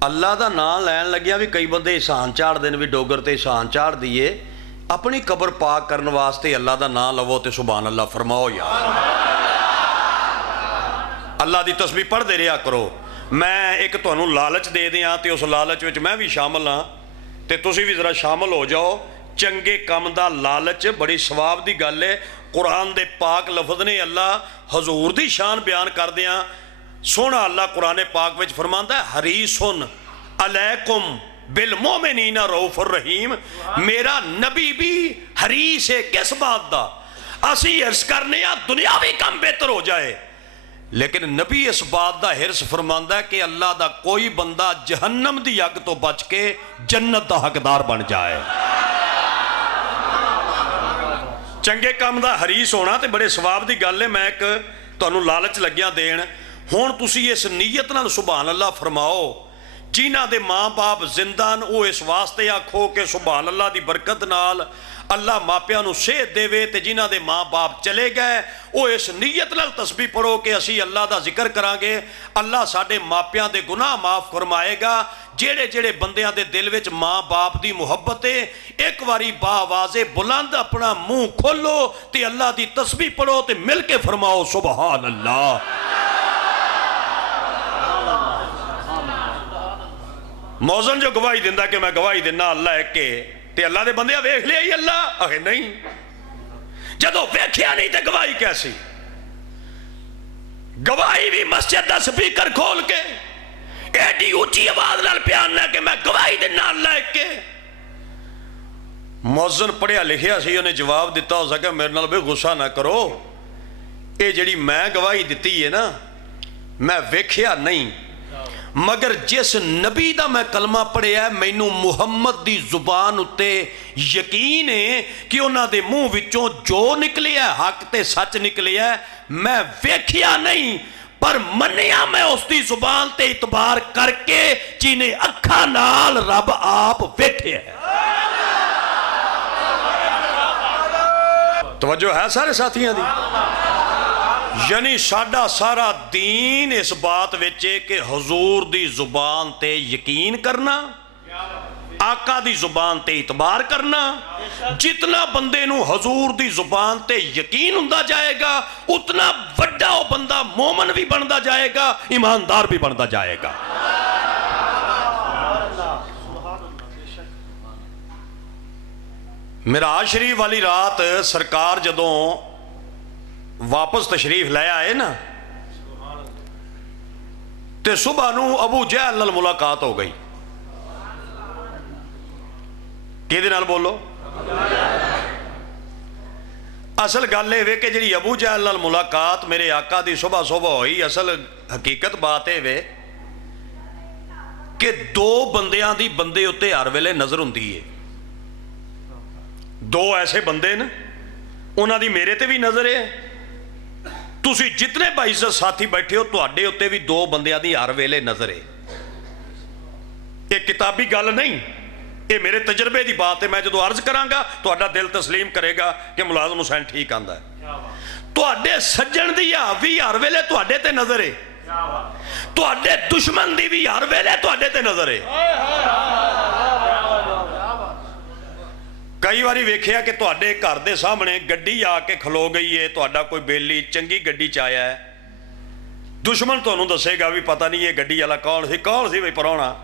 اللہ دا نام لین لگیا بھی کئی بندے احسان چاڑ دین، بھی ڈوگر تے احسان چاڑ دیئے، اپنی قبر پاک کرن واسطے اللہ دا نام لو تے سبحان اللہ فرماؤ یار، اللہ دی تسبیح پڑھ دے رہا کرو۔ میں ایک تانوں لالچ دے دیاں تے اس لالچ وچ میں بھی شامل ہاں تے تسی بھی ذرا شامل ہو جاؤ۔ چنگے کم دا لالچ بڑی ثواب دی گل ہے۔ قرآن دے پاک لفظ نے اللہ حضور دی شان بیان کر دیاں، سونا اللہ قرآن پاک وچ فرماندا ہے حریصن علیکم بالمومنین رؤوف الرحیم، میرا نبی بھی حریص ہے کس بات دا؟ اسی حرص کرنے یا دنیاوی کم بہتر ہو جائے، لیکن نبی اس بات دا حرص فرماندا ہے کہ اللہ دا کوئی بندہ جہنم دی اگ تو بچ کے جنت دا حقدار بن جائے۔ ਚੰਗੇ ਕੰਮ ਦਾ ਹਰੀਸ ਹੋਣਾ ਤੇ ਬੜੇ ਸਵਾਬ ਦੀ ਗੱਲ ਹੈ। ਮੈਂ ਇੱਕ ਤੁਹਾਨੂੰ ਲਾਲਚ ਲੱਗਿਆ ਦੇਣ, ਹੁਣ ਤੁਸੀਂ ਇਸ ਨੀਅਤ ਨਾਲ ਸੁਭਾਨ ਅੱਲਾਹ ਫਰਮਾਓ, ਜਿਨ੍ਹਾਂ ਦੇ ਮਾਂ-ਬਾਪ ਜ਼ਿੰਦਾ ਨੇ ਉਹ ਇਸ ਵਾਸਤੇ ਆਖੋ ਕਿ ਸੁਭਾਨ ਅੱਲਾਹ ਦੀ ਬਰਕਤ ਨਾਲ ਅੱਲਾਹ ਮਾਪਿਆਂ ਨੂੰ ਸਿਹਤ ਦੇਵੇ, ਤੇ ਜਿਨ੍ਹਾਂ ਦੇ ਮਾਂ-ਬਾਪ ਚਲੇ ਗਏ ਉਹ ਇਸ ਨੀਅਤ ਨਾਲ ਤਸਬੀਹ ਪੜੋ ਕਿ ਅਸੀਂ ਅੱਲਾਹ ਦਾ ਜ਼ਿਕਰ ਕਰਾਂਗੇ, ਅੱਲਾਹ ਸਾਡੇ ਮਾਪਿਆਂ ਦੇ ਗੁਨਾਹ ਮਾਫ ਫਰਮਾਏਗਾ। ਜਿਹੜੇ ਜਿਹੜੇ ਬੰਦਿਆਂ ਦੇ ਦਿਲ ਵਿੱਚ ਮਾਂ-ਬਾਪ ਦੀ ਮੁਹੱਬਤ ਹੈ, ਇੱਕ ਵਾਰੀ ਬਾਆਵਾਜ਼ੇ ਬੁਲੰਦ ਆਪਣਾ ਮੂੰਹ ਖੋਲੋ ਤੇ ਅੱਲਾਹ ਦੀ ਤਸਬੀਹ ਪੜੋ ਤੇ ਮਿਲ ਕੇ ਫਰਮਾਓ ਸੁਭਾਨ ਅੱਲਾਹ। ਮੌਜ਼ਨ ਜੋ ਗਵਾਹੀ ਦਿੰਦਾ ਕਿ ਮੈਂ ਗਵਾਹੀ ਦਿੰਦਾ ਅੱਲਾਹ ਇੱਕ ਹੈ, ਤੇ ਅੱਲਾਹ ਦੇ ਬੰਦਿਆਂ ਵੇਖ ਲਿਆ ਹੀ ਅੱਲਾਹ? ਆਖੇ ਨਹੀਂ, ਜਦੋਂ ਵੇਖਿਆ ਨਹੀਂ ਤੇ ਗਵਾਹੀ ਕੈਸੀ? ਗਵਾਹੀ ਵੀ ਮਸਜਿਦ ਦਾ ਸਪੀਕਰ ਖੋਲ ਕੇ ਐਡੀ ਉੱਚੀ ਆਵਾਜ਼ ਨਾਲ ਬਿਆਨ ਨਾ ਕਿ ਮੈਂ ਗਵਾਹੀ ਦਿੰਦਾ ਅੱਲਾਹ ਇੱਕ ਹੈ। ਮੌਜ਼ਨ ਪੜਿਆ ਲਿਖਿਆ ਸੀ, ਉਹਨੇ ਜਵਾਬ ਦਿੱਤਾ, ਹੋ ਸਕਿਆ ਮੇਰੇ ਨਾਲ ਵੀ ਗੁੱਸਾ ਨਾ ਕਰੋ, ਇਹ ਜਿਹੜੀ ਮੈਂ ਗਵਾਹੀ ਦਿੱਤੀ ਹੈ ਨਾ, ਮੈਂ ਵੇਖਿਆ ਨਹੀਂ, ਮਗਰ ਜਿਸ ਨਬੀ ਦਾ ਮੈਂ ਕਲਮਾ ਪੜਿਆ ਮੈਨੂੰ ਮੁਹੰਮਦ ਦੀ ਜ਼ੁਬਾਨ ਉੱਤੇ ਯਕੀਨ ਹੈ ਕਿ ਉਹਨਾਂ ਦੇ ਮੂੰਹ ਵਿੱਚੋਂ ਜੋ ਨਿਕਲਿਆ ਹੱਕ ਤੇ ਸੱਚ ਨਿਕਲਿਆ। ਮੈਂ ਵੇਖਿਆ ਨਹੀਂ ਪਰ ਮੰਨਿਆ ਮੈਂ ਉਸ ਦੀ ਜ਼ੁਬਾਨ ਤੇ ਇਤਬਾਰ ਕਰਕੇ ਜਿਹਨੇ ਅੱਖਾਂ ਨਾਲ ਰੱਬ ਆਪ ਵੇਖਿਆ। ਤਵੱਜੋ ਹੈ ਸਾਰੇ ਸਾਥੀਆਂ ਦੀ? ਯਾਨੀ ਸਾਡਾ ਸਾਰਾ ਦੀਨ ਇਸ ਬਾਤ ਵਿੱਚ ਹੈ ਕਿ ਹਜ਼ੂਰ ਦੀ ਜ਼ੁਬਾਨ ਤੇ ਯਕੀਨ ਕਰਨਾ, ਆਕਾ ਦੀ ਜ਼ੁਬਾਨ ਤੇ ਇਤਬਾਰ ਕਰਨਾ। ਜਿਤਨਾ ਬੰਦੇ ਨੂੰ ਹਜ਼ੂਰ ਦੀ ਜ਼ੁਬਾਨ ਤੇ ਯਕੀਨ ਹੁੰਦਾ ਜਾਏਗਾ ਉਤਨਾ ਵੱਡਾ ਉਹ ਬੰਦਾ ਮੋਮਨ ਵੀ ਬਣਦਾ ਜਾਏਗਾ, ਈਮਾਨਦਾਰ ਵੀ ਬਣਦਾ ਜਾਏਗਾ। ਮਿਰਾਜ ਸ਼ਰੀਫ ਵਾਲੀ ਰਾਤ ਸਰਕਾਰ ਜਦੋਂ ਵਾਪਸ ਤਸ਼ਰੀਫ ਲੈ ਆਏ ਨਾ, ਤੇ ਸੁਬਹ ਨੂੰ ਅਬੂ ਜਹਿਲ ਨਾਲ ਮੁਲਾਕਾਤ ਹੋ ਗਈ। ਕਿਹਦੇ ਨਾਲ ਬੋਲੋ? ਅਸਲ ਗੱਲ ਇਹ ਵੇ ਕਿ ਜਿਹੜੀ ਅਬੂ ਜਹਿਲ ਨਾਲ ਮੁਲਾਕਾਤ ਮੇਰੇ ਆਕਾ ਦੀ ਸੁਬਹ ਹੋਈ, ਅਸਲ ਹਕੀਕਤ ਬਾਤ ਇਹ ਵੇ ਕਿ ਦੋ ਬੰਦਿਆਂ ਦੀ ਬੰਦੇ ਉੱਤੇ ਹਰ ਵੇਲੇ ਨਜ਼ਰ ਹੁੰਦੀ ਹੈ। ਦੋ ਐਸੇ ਬੰਦੇ ਨੇ, ਉਹਨਾਂ ਦੀ ਮੇਰੇ ਤੇ ਵੀ ਨਜ਼ਰ ਹੈ। ਤੁਸੀਂ ਜਿਤਨੇ ਬਾਇਜ਼ਤ ਸਾਥੀ ਬੈਠੇ ਹੋ ਤੁਹਾਡੇ ਉੱਤੇ ਵੀ ਦੋ ਬੰਦਿਆਂ ਦੀ ਹਰ ਵੇਲੇ ਨਜ਼ਰ ਹੈ। ਇਹ ਕਿਤਾਬੀ ਗੱਲ ਨਹੀਂ, ਇਹ ਮੇਰੇ ਤਜਰਬੇ ਦੀ ਬਾਤ ਹੈ। ਮੈਂ ਜਦੋਂ ਅਰਜ਼ ਕਰਾਂਗਾ ਤੁਹਾਡਾ ਦਿਲ ਤਸਲੀਮ ਕਰੇਗਾ ਕਿ ਮੁਲਾਜ਼ਮ ਹੁਸੈਨ ਠੀਕ ਆਂਦਾ ਹੈ। ਤੁਹਾਡੇ ਸੱਜਣ ਦੀ ਵੀ ਹਰ ਵੇਲੇ ਤੁਹਾਡੇ ਤੇ ਨਜ਼ਰ ਹੈ, ਤੁਹਾਡੇ ਦੁਸ਼ਮਣ ਦੀ ਵੀ ਹਰ ਵੇਲੇ ਤੁਹਾਡੇ ਤੇ ਨਜ਼ਰ ਹੈ। ਕਈ ਵਾਰੀ ਵੇਖਿਆ ਕਿ ਤੁਹਾਡੇ ਘਰ ਦੇ ਸਾਹਮਣੇ ਗੱਡੀ ਆ ਕੇ ਖਲੋ ਗਈ ਹੈ, ਤੁਹਾਡਾ ਕੋਈ ਬੇਲੀ ਚੰਗੀ ਗੱਡੀ 'ਚ ਆਇਆ ਹੈ, ਦੁਸ਼ਮਣ ਤੁਹਾਨੂੰ ਦੱਸੇਗਾ ਵੀ ਪਤਾ ਨਹੀਂ ਇਹ ਗੱਡੀ ਵਾਲਾ ਕੌਣ ਸੀ ਬਈ ਪ੍ਰਾਹੁਣਾ,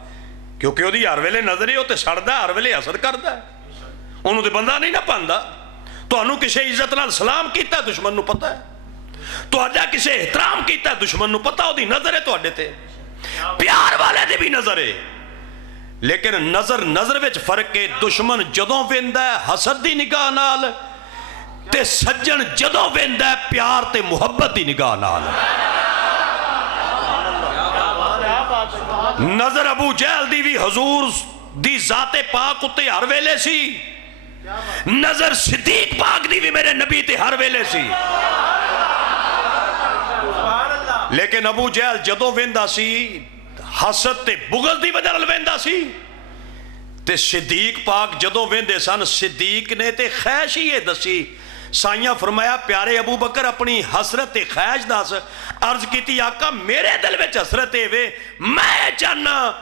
ਕਿਉਂਕਿ ਉਹਦੀ ਹਰ ਵੇਲੇ ਨਜ਼ਰ ਹੈ, ਉਹ ਤੇ ਸੜਦਾ ਹਰ ਵੇਲੇ ਅਸਰ ਕਰਦਾ, ਉਹਨੂੰ ਤੇ ਬੰਦਾ ਨਹੀਂ ਨਾ ਪਾਉਂਦਾ। ਤੁਹਾਨੂੰ ਕਿਸੇ ਇੱਜ਼ਤ ਨਾਲ ਸਲਾਮ ਕੀਤਾ ਦੁਸ਼ਮਣ ਨੂੰ ਪਤਾ ਹੈ, ਤੁਹਾਡਾ ਕਿਸੇ ਇਹਤਰਾਮ ਕੀਤਾ ਦੁਸ਼ਮਣ ਨੂੰ ਪਤਾ, ਉਹਦੀ ਨਜ਼ਰ ਹੈ ਤੁਹਾਡੇ ਤੇ। ਪਿਆਰ ਵਾਲੇ ਦੀ ਵੀ ਨਜ਼ਰ ਹੈ, ਲੇਕਿਨ ਨਜ਼ਰ ਵਿੱਚ ਫਰਕ ਹੈ। ਦੁਸ਼ਮਣ ਜਦੋਂ ਵੇਂਦਾ ਹਸਦ ਦੀ ਨਿਗਾਹ ਨਾਲ, ਤੇ ਸੱਜਣ ਜਦੋਂ ਵੇਂਦਾ ਪਿਆਰ ਤੇ ਮੁਹੱਬਤ ਦੀ ਨਿਗਾਹ ਨਾਲ। ਨਜ਼ਰ ਅਬੂ ਜਹਿਲ ਦੀ ਵੀ ਹਜ਼ੂਰ ਦੀ ਜ਼ਾਤੇ ਪਾਕ ਉੱਤੇ ਹਰ ਵੇਲੇ ਸੀ, ਨਜ਼ਰ ਸਿੱਦੀਕ ਪਾਕ ਦੀ ਵੀ ਮੇਰੇ ਨਬੀ ਤੇ ਹਰ ਵੇਲੇ ਸੀ। ਲੇਕਿਨ ਅਬੂ ਜਹਿਲ ਜਦੋਂ ਵੇਂਦਾ ਸੀ ਹਸਦ ਤੇ ਬੁਗਲ ਦੀ ਵਜ੍ਹਾ ਨਾਲ ਵੇਂਦਾ ਸੀ, ਤੇ ਸਿੱਦੀਕ ਪਾਕ ਜਦੋਂ ਵੇਂਦੇ ਸਨ, ਸਿੱਦੀਕ ਨੇ ਤੇ ਖੈਸ਼ ਹੀ ਇਹ ਦਸੀ। ਸਾਈਆਂ ਫਰਮਾਇਆ ਪਿਆਰੇ ਅਬੂ ਬਕਰ ਆਪਣੀ ਹਸਰਤ ਤੇ ਖੈਸ਼ ਦੱਸ। ਅਰਜ਼ ਕੀਤੀ ਆਕਾ ਮੇਰੇ ਦਿਲ ਵਿੱਚ ਹਸਰਤ ਇਹ ਵੇ, ਮੈਂ ਚਾਹਨਾ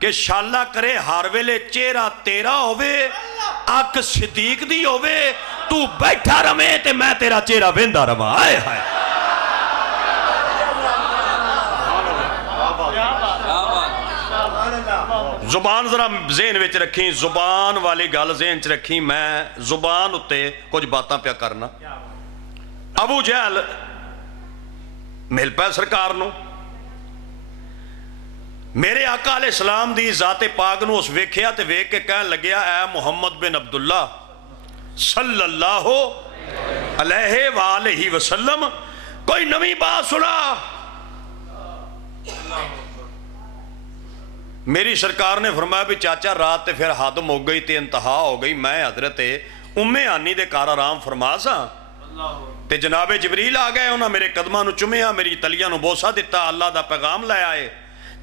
کہ شالا کرے ہر ویلے چہرہ تیرا ہوئے اک صدیق دی ہوئے تو بیٹھا رہے تے میں تیرا چہرہ ویندا رہواں آئے ہائے زبان ذرا ذہن وچ رکھی زبان والی گل ذہن چ رکھی میں زبان اتے کچھ باتاں پیا کرنا ابو جہل مل پہ سرکار نو میرے آقا علیہ السلام دی ذات پاک نو اس ویکھیا تے ویکھ کے کہن لگیا اے محمد بن عبداللہ صلی اللہ علیہ وآلہ وسلم کوئی نویں بات سنا میری سرکار نے فرمایا بھی چاچا رات تے پھر حد ہو گئی تے انتہا ہو گئی میں حضرت ਉਮੇ ਆਨੀ ਦੇ ਘਰ ਆਰਾਮ ਫਰਮਾ ਸਾਂ ਤੇ ਜਨਾਬੇ ਜਬਰੀਲ ਆ ਗਏ, ਉਹਨਾਂ ਮੇਰੇ ਕਦਮਾਂ ਨੂੰ ਚੁੰਮਿਆ, ਮੇਰੀ ਤਲੀਆਂ ਨੂੰ ਬੋਸਾ ਦਿੱਤਾ, ਅੱਲਾ ਦਾ ਪੈਗਾਮ ਲੈ ਆਏ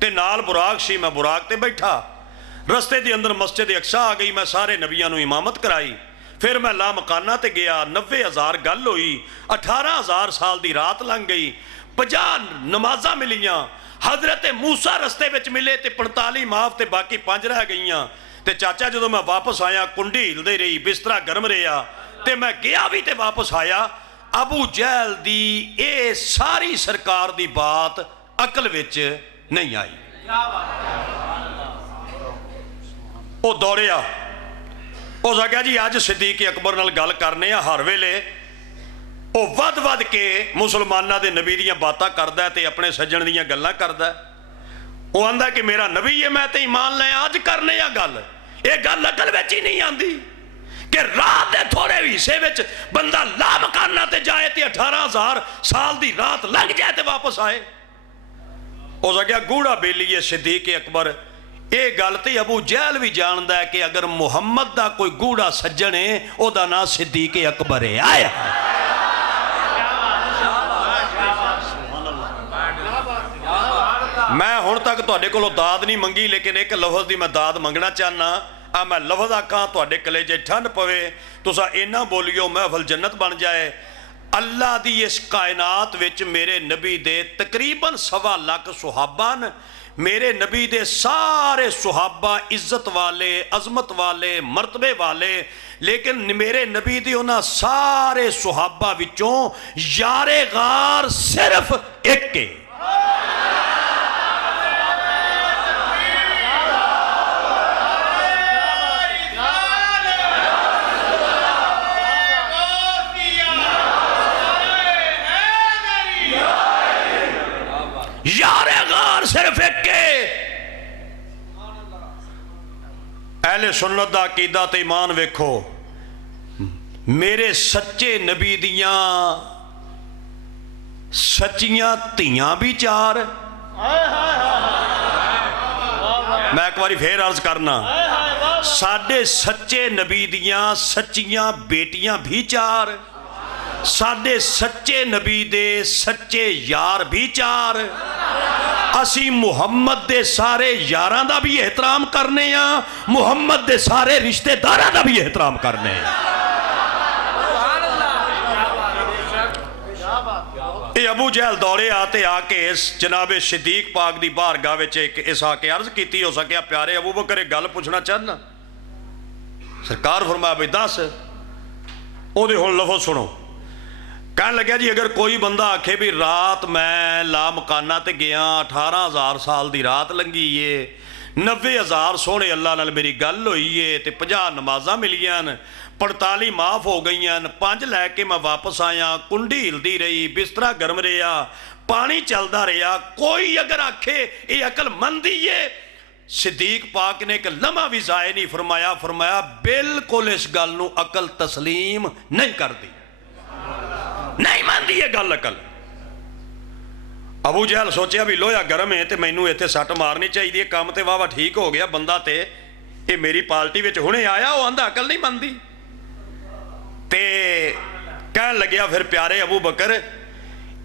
ਤੇ ਨਾਲ ਬੁਰਾਕ ਸੀ। ਮੈਂ ਬੁਰਾਕ ਤੇ ਬੈਠਾ, ਰਸਤੇ ਦੇ ਅੰਦਰ ਮਸਜਿਦ ਅਕਸਾ ਆ ਗਈ, ਮੈਂ ਸਾਰੇ ਨਬੀਆਂ ਨੂੰ ਇਮਾਮਤ ਕਰਾਈ। ਫਿਰ ਮੈਂ ਲਾ ਮਕਾਨਾ ਤੇ ਗਿਆ, 90,000 ਗੱਲ ਹੋਈ, 18,000 ਸਾਲ ਦੀ ਰਾਤ ਲੰਘ ਗਈ, 50 ਨਮਾਜ਼ਾਂ ਮਿਲੀਆਂ। ਹਜ਼ਰਤ ਮੂਸਾ ਰਸਤੇ ਵਿੱਚ ਮਿਲੇ ਤੇ 45 ਮਾਫ ਤੇ ਬਾਕੀ 5 ਰਹਿ ਗਈਆਂ। ਤੇ ਚਾਚਾ ਜਦੋਂ ਮੈਂ ਵਾਪਸ ਆਇਆ ਕੁੰਡੀ ਹਿਲਦੀ ਰਹੀ, ਬਿਸਤਰਾ ਗਰਮ ਰਿਹਾ ਤੇ ਮੈਂ ਗਿਆ ਵੀ ਤੇ ਵਾਪਸ ਆਇਆ। ਅਬੂ ਜਹਿਲ ਦੀ ਇਹ ਸਾਰੀ ਸਰਕਾਰ ਦੀ ਬਾਤ ਅਕਲ ਵਿੱਚ ਨਹੀਂ ਆਈ। ਉਹ ਦੌੜਿਆ, ਉਹ ਆਖਿਆ ਜੀ ਅੱਜ ਸਿੱਦੀਕ ਅਕਬਰ ਨਾਲ ਗੱਲ ਕਰਨੇ ਆ। ਹਰ ਵੇਲੇ ਉਹ ਵੱਧ ਕੇ ਮੁਸਲਮਾਨਾਂ ਦੇ ਨਬੀ ਦੀਆਂ ਬਾਤਾਂ ਕਰਦਾ ਤੇ ਆਪਣੇ ਸੱਜਣ ਦੀਆਂ ਗੱਲਾਂ ਕਰਦਾ। ਉਹ ਆਂਦਾ ਕਿ ਮੇਰਾ ਨਬੀ ਹੈ, ਮੈਂ ਤੇ ਈਮਾਨ ਲੈ ਅੱਜ ਕਰਨੇ ਆ ਗੱਲ। ਇਹ ਗੱਲ ਅਕਲ ਵਿੱਚ ਹੀ ਨਹੀਂ ਆਂਦੀ کہ رات دے تھوڑے حصے وچ بندہ لا مکانہ تے جائے تے 18,000 سال دی رات لنگ جائے تے واپس آئے۔ او سکیا گوڑا بیلی ہے صدیق اکبر۔ اے گلتی ابو جہل بھی جاندا ہے کہ اگر محمد دا کوئی گوڑا سجن ہے او دا نا صدیق اکبر ہے۔ آیا میں ہن تک تواڈے کولوں داد نہیں منگی، لیکن ایک لفظ دی میں داد منگنا چاہنا۔ میں لفظ آکھاں تواڈے کلیجے ٹھنڈ پوے، تساں اینا بولیو محفل جنت بن جائے۔ اللہ دی اس کائنات وچ میرے نبی دے تقریباً 1.25 لاکھ صحابہ نے۔ میرے نبی دے سارے صحابہ عزت والے، عظمت والے، مرتبے والے، لیکن میرے نبی دی انہاں سارے صحابہ وچوں یار غار صرف ایک کے۔ یار غار صرف ایک کے۔ اہل سنت دا عقیدہ تے ایمان ویکھو، میرے سچے نبی دیاں سچیاں تیاں بھی 4۔ میں ایک باری پھر عرض کرنا، ساڈے سچے نبی دیاں سچیاں بیٹیاں بھی 4، ساڈے سچے نبی دے سچے یار بھی 4۔ اسی محمد دے سارے یاراں دا بھی احترام کرنے ہیں، محمد دے سارے رشتہ داراں دا بھی احترام کرنے ہیں۔ اے ابو جہل دوڑے آتے آکے اس جناب صدیق پاک دی بارگاہ وچ ایک اس آکے عرض کیتی، ہو سکیا پیارے ابو بکر ایک گل پوچھنا چاہنا۔ سرکار فرمایا بھئی دس۔ او دے ہن لفظ سنو۔ کہنے لگیا جی اگر کوئی بندہ آکھے بھی رات میں لا مکانہ تے گیا، 18,000 سال دی رات لنگی ہے، 90,000 سونے اللہ نال میری گل ہوئی ہے تے 50 نمازاں ملیاں، 45 معاف ہو گئیاں، 5 لے کے میں واپس آیا، کنڈی ہلدی رہی، بسترا گرم رہا، پانی چلدا رہا، کوئی اگر آکھے یہ عقل مندی ہے، صدیق پاک نے ایک لمحہ بھی ضائع نہیں فرمایا، فرمایا بالکل اس گل نو عقل تسلیم نہیں کر دی، نہیں مان دی یہ گل عقل۔ ابو جہل سوچیا بھی لویا گرم ہے تے مینوں ایتھے سٹ مارنی چاہیے، کام تے واہ ٹھیک ہو گیا، بندہ تے اے میری پارٹی وچ ہنے آیا، وہ آندا عقل نہیں مندی تے کہن لگیا پھر پیارے ابو بکر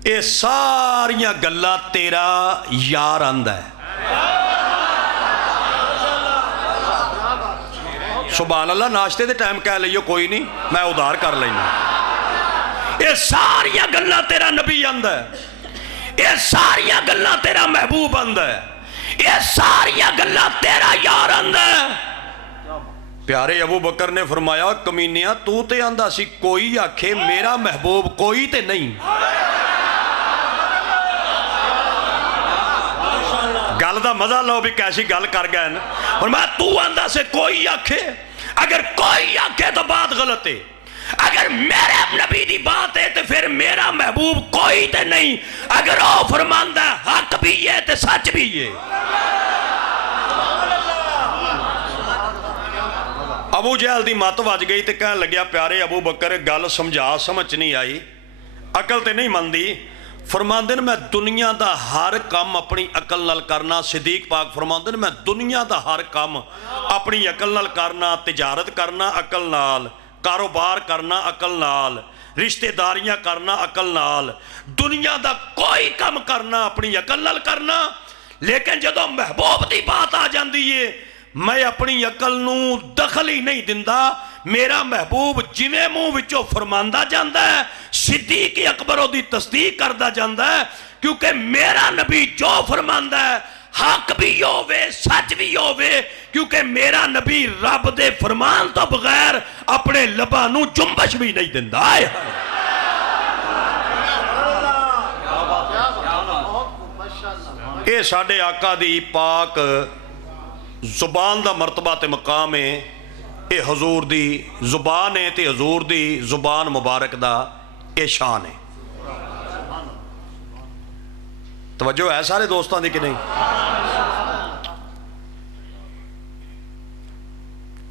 اے ساریاں گلاں تیرا یار آندا ہے۔ سبحان اللہ، ناشتے دے ٹائم کہہ لئیو کوئی نہیں، میں ادھار کر لینا۔ یہ ساریاں گلاں تیرا نبی آندا ہے، یہ ساریاں گلاں تیرا محبوب آندا ہے، یہ ساریاں گلاں تیرا یار آندا ہے۔ پیارے ابو بکر نے فرمایا کمینیاں تو تے آندا سی کوئی آکھے میرا محبوب کوئی تے نہیں۔ گل دا مزہ لو بھی کیسی گل کر گئے نا۔ فرمایا تو آندا سے کوئی آکھے، اگر کوئی آکھے تو بات غلط ہے، اگر میرے نبی دی بات ہے تو پھر میرا محبوب کوئی تے نہیں، اگر وہ فرماندا ہے حق بھی ہے تے سچ بھی ہے۔ ابو جہل دی مات وج گئی تے کہنے لگیا پیارے ابو بکر گل سمجھا سمجھ نہیں آئی، عقل تے نہیں مندی۔ فرماندن میں دنیا دا ہر کام اپنی عقل نال کرنا، صدیق پاک فرماندن میں دنیا دا ہر کام اپنی عقل نال کرنا، تجارت کرنا عقل نال، ਕਾਰੋਬਾਰ ਕਰਨਾ ਅਕਲ ਨਾਲ, ਰਿਸ਼ਤੇਦਾਰੀਆਂ ਕਰਨਾ ਅਕਲ ਨਾਲ, ਦੁਨੀਆ ਦਾ ਕੋਈ ਕੰਮ ਕਰਨਾ ਆਪਣੀ ਅਕਲ ਨਾਲ ਕਰਨਾ। ਲੇਕਿਨ ਜਦੋਂ ਮਹਿਬੂਬ ਦੀ ਬਾਤ ਆ ਜਾਂਦੀ ਏ, ਮੈਂ ਆਪਣੀ ਅਕਲ ਨੂੰ ਦਖਲ ਹੀ ਨਹੀਂ ਦਿੰਦਾ। ਮੇਰਾ ਮਹਿਬੂਬ ਜਿਵੇਂ ਮੂੰਹ ਵਿੱਚੋਂ ਫਰਮਾਂਦਾ ਜਾਂਦਾ ਹੈ, ਸਿੱਦੀਕ ਅਕਬਰ ਉਹਦੀ ਤਸਦੀਕ ਕਰਦਾ ਜਾਂਦਾ ਹੈ, ਕਿਉਂਕਿ ਮੇਰਾ ਨਬੀ ਜੋ ਫਰਮਾਂਦਾ ਹੈ ਹੱਕ ਵੀ ਹੋਵੇ ਸੱਚ ਵੀ ਹੋਵੇ, ਕਿਉਂਕਿ ਮੇਰਾ ਨਬੀ ਰੱਬ ਦੇ ਫਰਮਾਨ ਤੋਂ ਬਗੈਰ ਆਪਣੇ ਲਬਾਂ ਨੂੰ ਚੁੰਬਸ਼ ਵੀ ਨਹੀਂ ਦਿੰਦਾ। ਇਹ ਸਾਡੇ ਆਕਾ ਦੀ ਪਾਕ ਜ਼ੁਬਾਨ ਦਾ ਮਰਤਬਾ ਤੇ ਮਕਾਮ ਹੈ। ਇਹ ਹਜ਼ੂਰ ਦੀ ਜ਼ੁਬਾਨ ਹੈ ਤੇ ਹਜ਼ੂਰ ਦੀ ਜ਼ੁਬਾਨ ਮੁਬਾਰਕ ਦਾ ਇਹ ਸ਼ਾਨ ਹੈ। ਤਵੱਜੋ ਹੈ ਸਾਰੇ ਦੋਸਤਾਂ ਦੀ ਕਿ ਨਹੀਂ?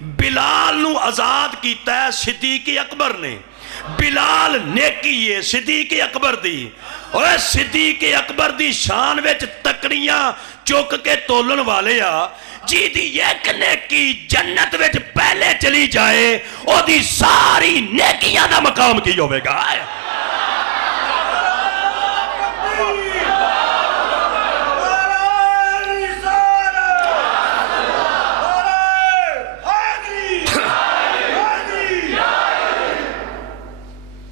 بلال نو آزاد کیتا ہے صدیق اکبر نے. بلال نیکی ہے صدیق اکبر دی. اوے صدیق اکبر دی شان وچ تکڑیاں چک کے تولن والے آ جی دی ایک نیکی جنت وچ پہلے چلی جائے او دی ساری نیکیاں دا مقام کی ہوئے گا.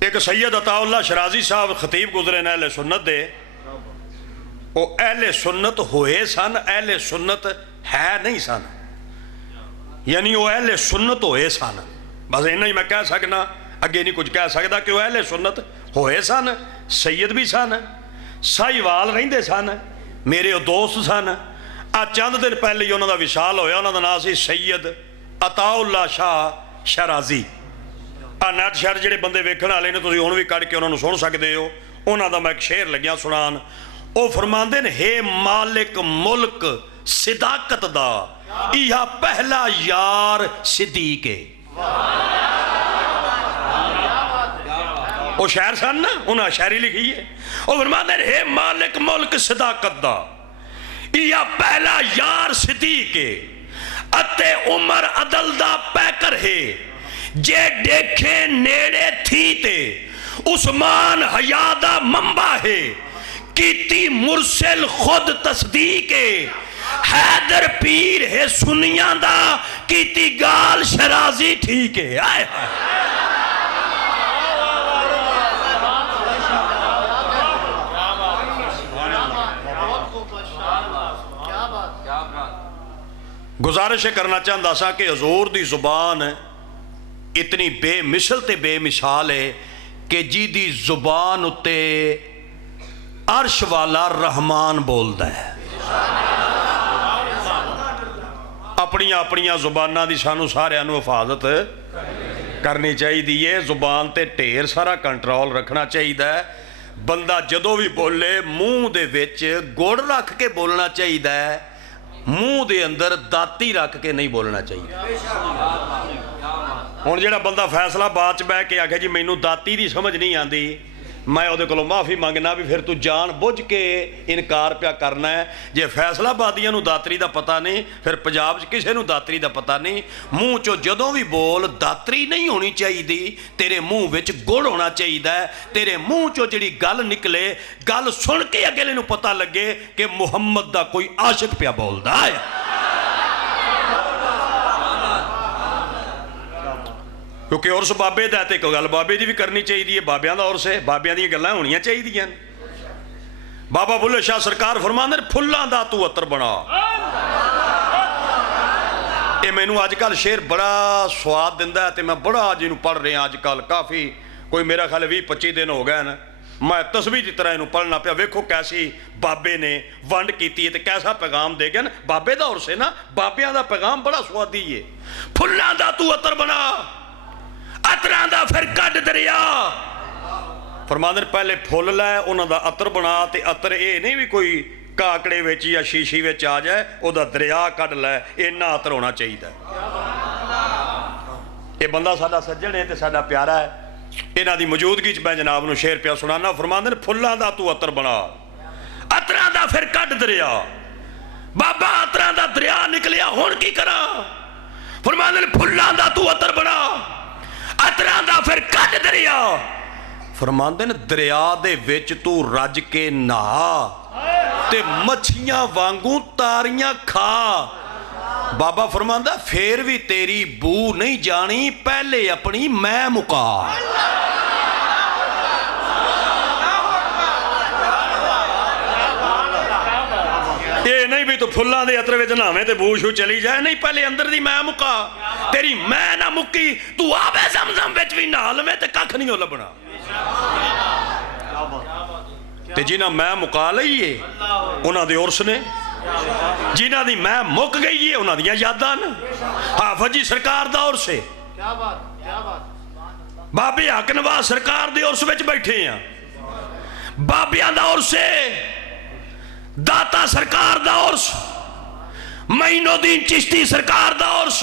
ایک سید عطا اللہ شرازی صاحب خطیب گزرے نا اہل سنت دے. وہ اہل سنت ہوئے سن, اہل سنت ہے نہیں سن, یعنی وہ اہل سنت ہوئے سن. بس اینا ہی میں کہہ سکنا, اگے نہیں کچھ کہہ سکتا کہ وہ اہل سنت ہوئے سن. سید بھی سن, ساہیوال رہندے سن, میرے دوست سن. چند دن پہلے ہی انہوں دا وصال ہویا, انہوں دا نام سی سید عطا اللہ شاہ شرازی. نیٹ شہر جڑے بندے ویکھن والے نے تسی ہن بھی کڈ کے انہوں نے سن سکتے ہو. انہوں دا میں ایک شعر لگیا سنان. او فرماندے نے ہے مالک ملک صداقت دا ایہا پہلا یار صدیق ہے. او شاعر سن نا, انہاں شاعری لکھی ہے. او فرماندے نے ہے مالک ملک صداقت دا ایہا پہلا یار صدیق ہے. اتے عمر عدل دا پیکر ہے. جے دیکھے نیڑے تھی تے عثمان حیا دا منبع ہے. کیتی مرسل خود تصدیق ہے. حیدر پیر ہے سنیاں دا کیتی گال شرازی ٹھیک ہے. آئے گزارش کرنا چاہتا سا کہ حضور دی زبان اتنی بے مثل تے بے مثال ہے کہ جی دی زبان اتے عرش والا رحمان بولدا ہے. اپنیاں زباناں دی سانو سارے انو حفاظت کرنی چاہیے. زبان تے ٹھیر سارا کنٹرول رکھنا چاہیے. بندہ جدو بھی بولے منہ دے وچ گڑ رکھ کے بولنا چاہیے, منہ دے اندر داتی رکھ کے نہیں بولنا چاہیے. ہن جڑا بندہ فیصلہ بات بہ کے آکھے جی مینوں داتی دی سمجھ نہیں آندی, میں اودے کولوں معافی منگنا بھی پھر تو جان بوجھ کے انکار پیا کرنا ہے. جے فیصلہ بادیاں نو داتری دا پتہ نہیں, پھر پنجاب کسے نو داتری دا پتہ نہیں. منہ چو جدوں بھی بول داتری نہیں ہونی چاہیے, تیرے منہ وچ گڑ ہونا چاہیے. تیرے منہ چو جڑی گل نکلے, گل سن کے اگلے نو پتہ لگے کہ محمد دا کوئی عاشق پیا بولدا ہے. کیونکہ عرس بابے دا تے کوئی گل بابے دی بھی کرنی چاہیے. بابیاں دا عرس ہے, بابیاں دی گلاں ہونیاں چاہیے. بابا بلے شاہ سرکار فرماندے نے پھلاں دا تو عطر بنا. یہ مینوں اج کل شعر بڑا سواد دیندا ہے تے میں بڑا جی نوں پڑھ رہا اج کل. کافی کوئی میرا خیال 20-25 دن ہو گئے نا, میں تسبیح دی طرح اینوں پڑھنا پیا. ویکھو کیسی بابے نے ونڈ کیتی ہے تے کیسا پیغام دے گئے نا. بابے دا عرس ہے نا, بابیاں دا پیغام بڑا سوادی ہے. پھلاں دا تو عطر بنا, عطران دا پھر کڈ دریا. فرماندے پہلے پھول لے انہاں دا عطر بنا, تے عطر اے نہیں بھی کوئی کاکڑے وچ یا شیشی وچ آ جائے, او دا دریا کڈ لے. اینا عطر ہونا چاہیے. یہ بندہ ساڈا سجن ہے تے ساڈا پیارا ہے. انہاں دی موجودگی چ میں جناب نو شعر پیا سنانا. فرماندے پھلاں دا تو عطر بنا, عطران دا پھر کڈ دریا. بابا عطران دا دریا نکلیا, ہن کی کراں؟ فرماندے پھلاں دا تو عطر بنا, عطران دا پھر کڈ دریا. فرماندے نے دریا دے وچ تو رج کے نہا تے مچھیاں وانگوں تاریاں کھا. بابا فرماندا پھر بھی تیری بو نہیں جانی, پہلے اپنی میں مکا. یہ نہیں بھی تو پھلاں دے عطر وچ نہاویں تے بو شو چلی جائے, نہیں پہلے اندر دی میں مکا. تیری میں نہ مکی, تو آبے زمزم وچ بھی نہا لویں تے ککھ نہیں ہو لبنا. تے جنہاں میں مکا لئیے انہاں دے عرس نے, جنہاں دی میں مک گئی ہے انہاں دیاں یاداں نے. حافظ جی سرکار دا عرس ہے, بابے حق نواز سرکار دے عرس وچ بیٹھے ہیں. بابیاں دا عرس ہے, داتا سرکار دا عرس, معین الدین چشتی سرکار دا عرس,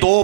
2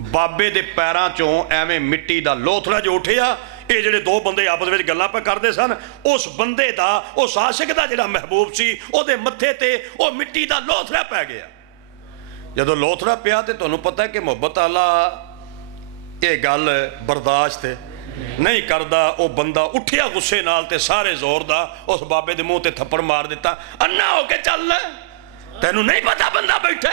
ਬਾਬੇ ਦੇ ਪੈਰਾਂ ਚੋਂ ਐਵੇਂ ਮਿੱਟੀ ਦਾ ਲੋਥੜਾ ਜੋ ਉੱਠਿਆ। ਇਹ ਜਿਹੜੇ ਦੋ ਬੰਦੇ ਆਪਸ ਵਿੱਚ ਗੱਲਾਂ ਪਾ ਕਰਦੇ ਸਨ, ਉਸ ਬੰਦੇ ਦਾ, ਉਸ ਆਸ਼ਿਕ ਦਾ ਜਿਹੜਾ ਮਹਿਬੂਬ ਸੀ, ਉਹਦੇ ਮੱਥੇ ਤੇ ਉਹ ਮਿੱਟੀ ਦਾ ਲੋਥੜਾ ਪੈ ਗਿਆ। ਜਦੋਂ ਲੋਥੜਾ ਪਿਆ ਤੇ ਤੁਹਾਨੂੰ ਪਤਾ ਕਿ ਮੁਹੱਬਤ ਆਲਾ ਇਹ ਗੱਲ ਬਰਦਾਸ਼ਤ ਨਹੀਂ ਕਰਦਾ। ਉਹ ਬੰਦਾ ਉੱਠਿਆ ਗੁੱਸੇ ਨਾਲ ਤੇ ਸਾਰੇ ਜ਼ੋਰ ਦਾ ਉਸ ਬਾਬੇ ਦੇ ਮੂੰਹ ਤੇ ਥੱਪੜ ਮਾਰ ਦਿੱਤਾ। ਅੰਨਾ ਹੋ ਕੇ ਚੱਲ, ਤੈਨੂੰ ਨਹੀਂ ਪਤਾ ਬੰਦਾ ਬੈਠਾ,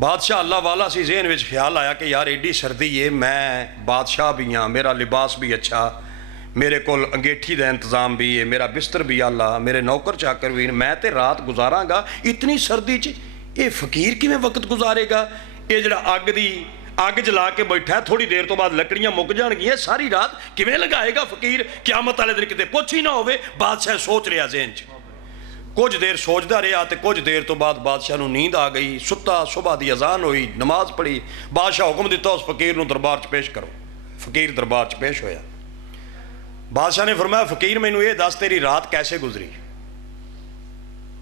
بادشاہ اللہ والا سی ذہن وچ خیال آیا کہ یار ایڈی سردی ہے، میں بادشاہ بھی ہاں، میرا لباس بھی اچھا، میرے کول انگیٹھی دا انتظام بھی ہے، میرا بستر بھی اللہ، میرے نوکر چاکر بھی، میں تے رات گزاراں گا اتنی سردی چ، یہ فقیر کیویں وقت گزارے گا؟ یہ جڑا اگ جلا کے بیٹھا ہے، تھوڑی دیر تو بعد لکڑیاں مک جان گی، ساری رات کیویں لگائے گا فقیر؟ قیامت والے دن کتے پوچھ ہی نہ ہوئے۔ بادشاہ سوچ رہا ذہن چ، کچھ دیر سوچتا رہا تے کچھ دیر تو بعد بادشاہ نو نیند آ گئی، ستا، صبح دی اذان ہوئی، نماز پڑھی، بادشاہ حکم دیتا اس فقیر نو دربار چ پیش کرو۔ فقیر دربار چ پیش ہویا۔ بادشاہ نے فرمایا فقیر مینوں یہ دس تیری رات کیسے گزری؟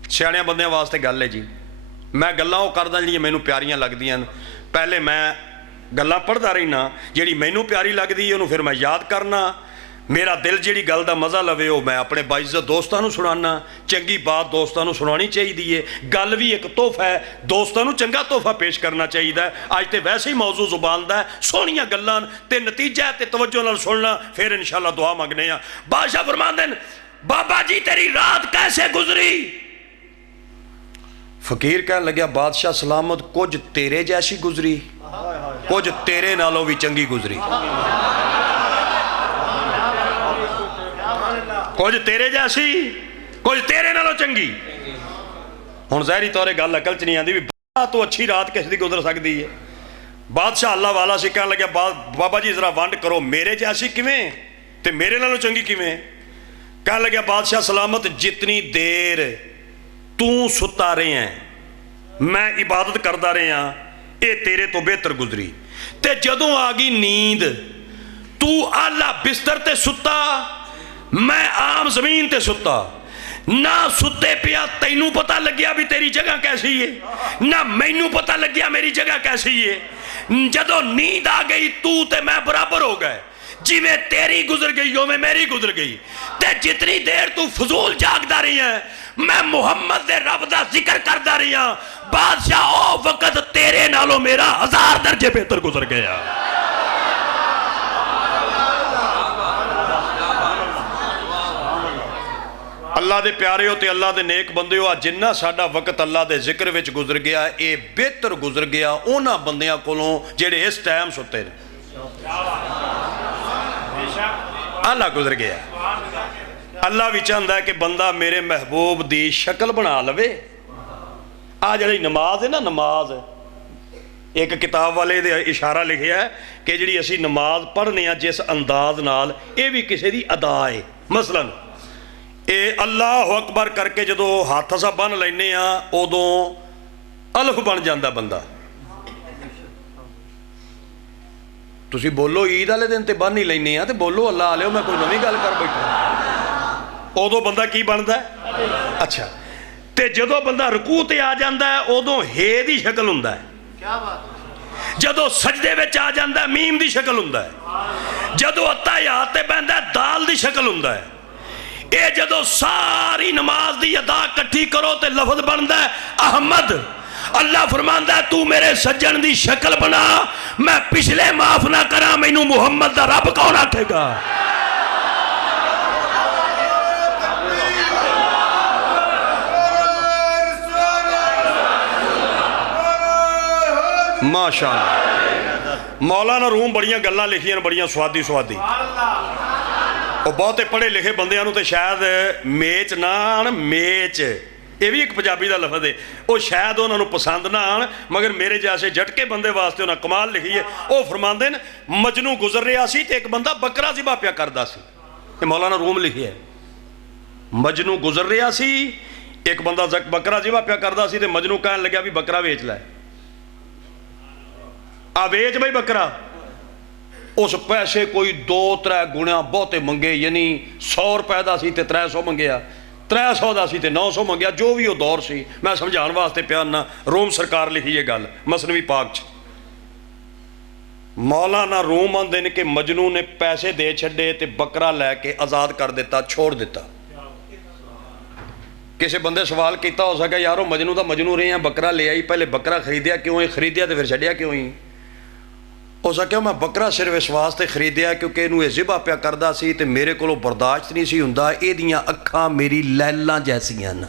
سیاڑیاں بندیاں واسطے گل ہے جی، میں گلاں وہ کردا جڑیاں مینوں پیاریاں لگدیاں، پہلے میں گلاں پڑھدا رہنا، جیڑی مینوں پیاری لگدی ہے انہوں پھر میں یاد کرنا، میرا دل جیڑی گل دا مزہ لوے وہ میں اپنے باعزت دوستاں نو سنانا، چنگی بات دوستاں نو سنانی چاہیے، گل بھی ایک تحفہ ہے، دوستاں نو چنگا تحفہ پیش کرنا چاہیے۔ اج تے ویسے ہی موضوع زبان دا ہے، سونیاں گلاں تے نتیجہ تے توجہ نال سننا، پھر انشاءاللہ دعا منگنے ہاں۔ بادشاہ فرماندے ہیں بابا جی تیری رات کیسے گزری؟ فقیر کہنے لگیا بادشاہ سلامت، کچھ تیرے جیسی گزری، کچھ تیرے نالوں بھی چنگی گزری، کچھ تیرے جیسی، کچھ تیرے نالوں چنگی۔ ہن ظاہری طور گل عقل چ نہیں آندی بھی تو اچھی رات کس دی گزر سکتی ہے۔ بادشاہ اللہ والا سی کہنے لگا بابا جی ذرا ونڈ کرو، میرے جیسی کیویں تے میرے نالوں چنگی کیویں؟ کہنے لگا بادشاہ سلامت، جتنی دیر تو ستا رہے ہیں میں عبادت کردا رہے ہاں، اے تیرے تو بہتر گزری، تے جدوں آ گئی نیند تو آلہ بستر تے ستا، میں عام زمین تے ستا، نہ ستے پیا تینوں پتہ لگیا بھی تیری جگہ کیسی ہے، نہ مینوں پتہ لگیا میری جگہ کیسی ہے۔ جدوں نیند آ گئی تو تے میں برابر ہو گئے، جی میں تیری گزر گئی ہو میں میری گزر گئی، تے جتنی دیر تو فضول جاگدا رہی ہے میں محمد دے رب دا ذکر کردا رہی ہاں، بادشاہ او وقت تیرے نالوں میرا 1000 درجے بہتر گزر گیا۔ اللہ دے پیارے ہو تے اللہ دے نیک بندے ہو، جنہ ساڈا وقت اللہ دے ذکر وچ گزر گیا اے بہتر گزر گیا انہاں بندیاں کولوں جڑے اس ٹائم ستے نے۔ اللہ گزر گیا۔ اللہ بھی چاہتا ہے کہ بندہ میرے محبوب دی شکل بنا لوے۔ جڑی نماز ہے نا، نماز ایک کتاب والے دے اشارہ لکھیا ہے کہ جڑی اسی نماز پڑھنے ہیں جس انداز نال اے بھی کسی دی ادا ہے۔ مثلا اے اللہ اکبر کر کے جدو ہاتھ سا بن لینے ہاں ادوں الف بن جاندہ بندہ۔ تسی بولو عید والے دن تے بن ہی لینے ہاں تے بولو اللہ علیہ میں کوئی نویں گل کر بیٹھا، ادو بندہ کی بنتا ہے؟ اچھا تے جدو بندہ رکوع تے آ جاندہ ہے ادو ہے دی شکل ہوندا ہے، جدو سجدے وچ آ جاندہ ہے میم دی شکل ہوندا ہے، جدو اتحیات تے بہندا ہے دال دی شکل ہوندا ہے۔ اے جدو ساری نماز دی ادا کٹھی کرو تے لفظ بندا ہے احمد۔ اللہ فرماندا ہے تو میرے سجن دی شکل بنا، میں پچھلے معاف نہ کرا، مینوں محمد دا رب کون آکھے گا؟ ماشاءاللہ۔ مولانا روم بڑیاں گلاں لکھیاں بڑیاں سوادی سوادی، اور بہتے پڑھے لکھے بندیاں نوں تے شاید میچ نہ آن، میچ یہ بھی ایک پنجابی دا لفظ ہے، وہ شاید انہوں نے پسند نہ آن، مگر میرے جیسے جھٹکے بندے واسطے انہوں نے کمال لکھی ہے۔ وہ فرماندے ہیں مجنو گزر رہا سی تے ایک بندہ بکرا ذبح پیا کردا سی، یہ مولانا روم لکھی ہے۔ مجنو گزر رہا سی ایک بندہ بکرا ذبح پیا کردا سی تے مجنو کہنے لگا بھی بکرا ویچ لائے، ویچ بھائی بکرا۔ اس پیسے کوئی 2-3 گنا بہتے منگے، یعنی 100 روپے دا سی تے 300 منگیا، 300 دا سی تے 900 منگیا، جو بھی وہ دور سی میں سمجھان واسطے پیانا۔ روم سرکار لکھی یہ گل مثنوی پاک چ۔ مولانا روم آندے نے کہ مجنو نے پیسے دے چھڑے تے بکرا لے کے آزاد کر دیتا، چھوڑ دیتا۔ کسی بندے سوال کیتا ہو سکا یارو مجنو دا مجنو رہے ہیں، بکرا لے آئی، پہلے بکرا خریدیا کیوں ہی؟ خریدیا تے پھر چھڑیا کیوں ہی؟ ہو سکیا میں بکرا صرف اس واسطے خریدیا کیونکہ انہوں یہ ذبح پیا کردا سی تے میرے کولوں برداشت نہیں سی ہوندا، اے دیاں اکھاں میری لیلاں جیسیاں نا۔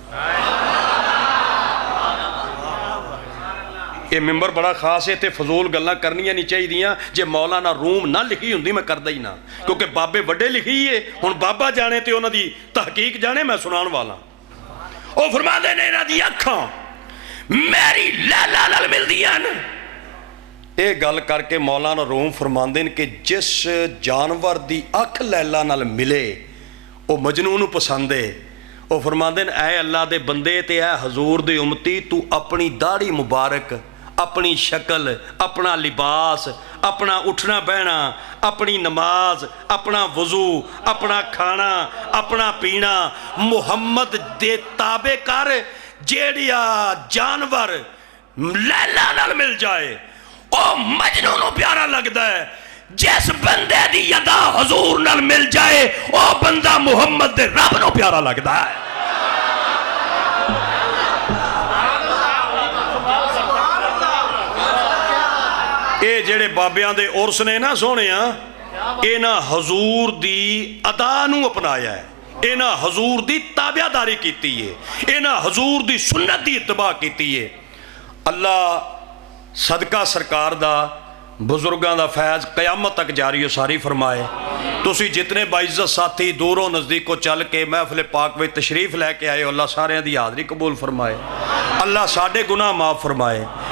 ਇਹ ਮੈਂਬਰ ਬੜਾ ਖਾਸ ਹੈ ਤੇ ਫਜ਼ੂਲ ਗੱਲਾਂ ਕਰਨੀਆਂ ਨਹੀਂ ਚਾਹੀਦੀਆਂ। ਜੇ ਮੌਲਾਨਾ ਰੂਮ ਨਾ ਲਿਖੀ ਹੁੰਦੀ ਮੈਂ ਕਰਦਾ ਹੀ ਨਾ, ਕਿਉਂਕਿ ਬਾਬੇ ਵੱਡੇ ਲਿਖੀ ਏ। ਹੁਣ ਬਾਬਾ ਜਾਣੇ ਤੇ ਉਹਨਾਂ ਦੀ ਤਹਕੀਕ ਜਾਣੇ, ਮੈਂ ਸੁਣਾਉਣ ਵਾਲਾ। ਉਹ ਫਰਮਾਉਂਦੇ ਨੇ ਇਹਨਾਂ ਦੀ ਅੱਖਾਂ ਮੇਰੀ ਲੈਲਾ ਨਾਲ ਮਿਲਦੀਆਂ ਨੇ। ਇਹ ਗੱਲ ਕਰਕੇ ਮੌਲਾਨਾ ਰੂਮ ਫਰਮਾਉਂਦੇ ਨੇ ਕਿ ਜਿਸ ਜਾਨਵਰ ਦੀ ਅੱਖ ਲੈਲਾ ਨਾਲ ਮਿਲੇ ਉਹ ਮਜਨੂ ਨੂੰ ਪਸੰਦ ਏ। ਉਹ ਫਰਮਾਉਂਦੇ ਨੇ ਐ ਅੱਲਾ ਦੇ ਬੰਦੇ ਤੇ ਐ ਹਜ਼ੂਰ ਦੀ ਉਮਤੀ, ਤੂੰ ਆਪਣੀ ਦਾੜੀ ਮੁਬਾਰਕ, ਆਪਣੀ ਸ਼ਕਲ, ਆਪਣਾ ਲਿਬਾਸ, ਆਪਣਾ ਉੱਠਣਾ ਬਹਿਣਾ, ਆਪਣੀ ਨਮਾਜ਼, ਆਪਣਾ ਵਜ਼ੂ, ਆਪਣਾ ਖਾਣਾ, ਆਪਣਾ ਪੀਣਾ ਮੁਹੰਮਦ ਦੇ ਤਾਬੇ ਕਰ। ਜਿਹੜਿਆ ਜਾਨਵਰ ਲੈਲਾ ਨਾਲ ਮਿਲ ਜਾਏ ਉਹ ਮਜਨੂ ਨੂੰ ਪਿਆਰਾ ਲੱਗਦਾ ਹੈ। ਜਿਸ ਬੰਦੇ ਦੀ ਯਦਾ ਹਜ਼ੂਰ ਨਾਲ ਮਿਲ ਜਾਏ ਉਹ ਬੰਦਾ ਮੁਹੰਮਦ ਦੇ ਰੱਬ ਨੂੰ ਪਿਆਰਾ ਲੱਗਦਾ ਹੈ। ਇਹ ਜਿਹੜੇ ਬਾਬਿਆਂ ਦੇ ਉਰਸ ਨੇ ਨਾ ਸੋਹਣਿਆ, ਇਹਨਾਂ ਹਜ਼ੂਰ ਦੀ ਅਦਾ ਨੂੰ ਅਪਣਾਇਆ ਹੈ, ਇਹਨਾਂ ਹਜ਼ੂਰ ਦੀ ਤਾਬਿਆਦਾਰੀ ਕੀਤੀ ਹੈ, ਇਹਨਾਂ ਹਜ਼ੂਰ ਦੀ ਸੁਨਨਤ ਦੀ ਇਤਬਾ ਕੀਤੀ ਹੈ। ਅੱਲਾ ਸਦਕਾ ਸਰਕਾਰ ਦਾ ਬਜ਼ੁਰਗਾਂ ਦਾ ਫੈਜ਼ ਕਿਆਮਤ ਤੱਕ ਜਾਰੀ ਸਾਰੀ ਫਰਮਾਏ। ਤੁਸੀਂ ਜਿਤਨੇ ਬਾਇਜ਼ਤ ਸਾਥੀ ਦੂਰੋਂ ਨਜ਼ਦੀਕੋਂ ਚੱਲ ਕੇ ਮਹਿਫਿਲ ਪਾਕ ਵਿੱਚ ਤਸ਼ਰੀਫ ਲੈ ਕੇ ਆਏ ਹੋ, ਅੱਲਾ ਸਾਰਿਆਂ ਦੀ ਹਾਜ਼ਰੀ ਕਬੂਲ ਫਰਮਾਏ। ਅੱਲਾ ਸਾਡੇ ਗੁਨਾਹ ਮਾਫ ਫਰਮਾਏ,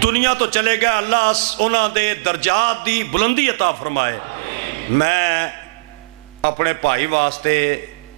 ਦੁਨੀਆ ਤੋਂ ਚਲੇ ਗਏ, ਅੱਲਾ ਉਹਨਾਂ ਦੇ ਦਰਜਾਤ ਦੀ ਬੁਲੰਦੀ ਅਤਾ ਫਰਮਾਏ। ਮੈਂ ਆਪਣੇ ਭਾਈ ਵਾਸਤੇ,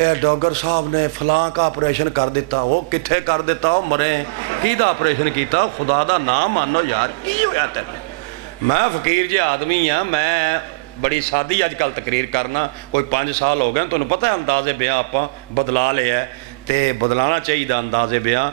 ਇਹ ਡਾਕਟਰ ਸਾਹਿਬ ਨੇ ਫਲਾਂ ਕਾ ਆਪਰੇਸ਼ਨ ਕਰ ਦਿੱਤਾ। ਉਹ ਕਿੱਥੇ ਕਰ ਦਿੱਤਾ? ਉਹ ਮਰੇ। ਕਿਹਦਾ ਆਪਰੇਸ਼ਨ ਕੀਤਾ? ਖੁਦਾ ਦਾ ਨਾਮ ਮੰਨੋ ਯਾਰ, ਕੀ ਹੋਇਆ ਤੈਨੂੰ? ਮੈਂ ਫਕੀਰ ਜਿਹਾ ਆਦਮੀ ਆ, ਮੈਂ ਬੜੀ ਸਾਦੀ ਅੱਜ ਕੱਲ੍ਹ ਤਕਰੀਰ ਕਰਨਾ। ਕੋਈ 5 ਸਾਲ ਹੋ ਗਏ, ਤੁਹਾਨੂੰ ਪਤਾ ਅੰਦਾਜ਼ੇ ਬਿਆਨ ਆਪਾਂ ਬਦਲਾ ਲਿਆ ਤੇ ਬਦਲਾਣਾ ਚਾਹੀਦਾ ਅੰਦਾਜ਼ੇ ਬਿਆਨ।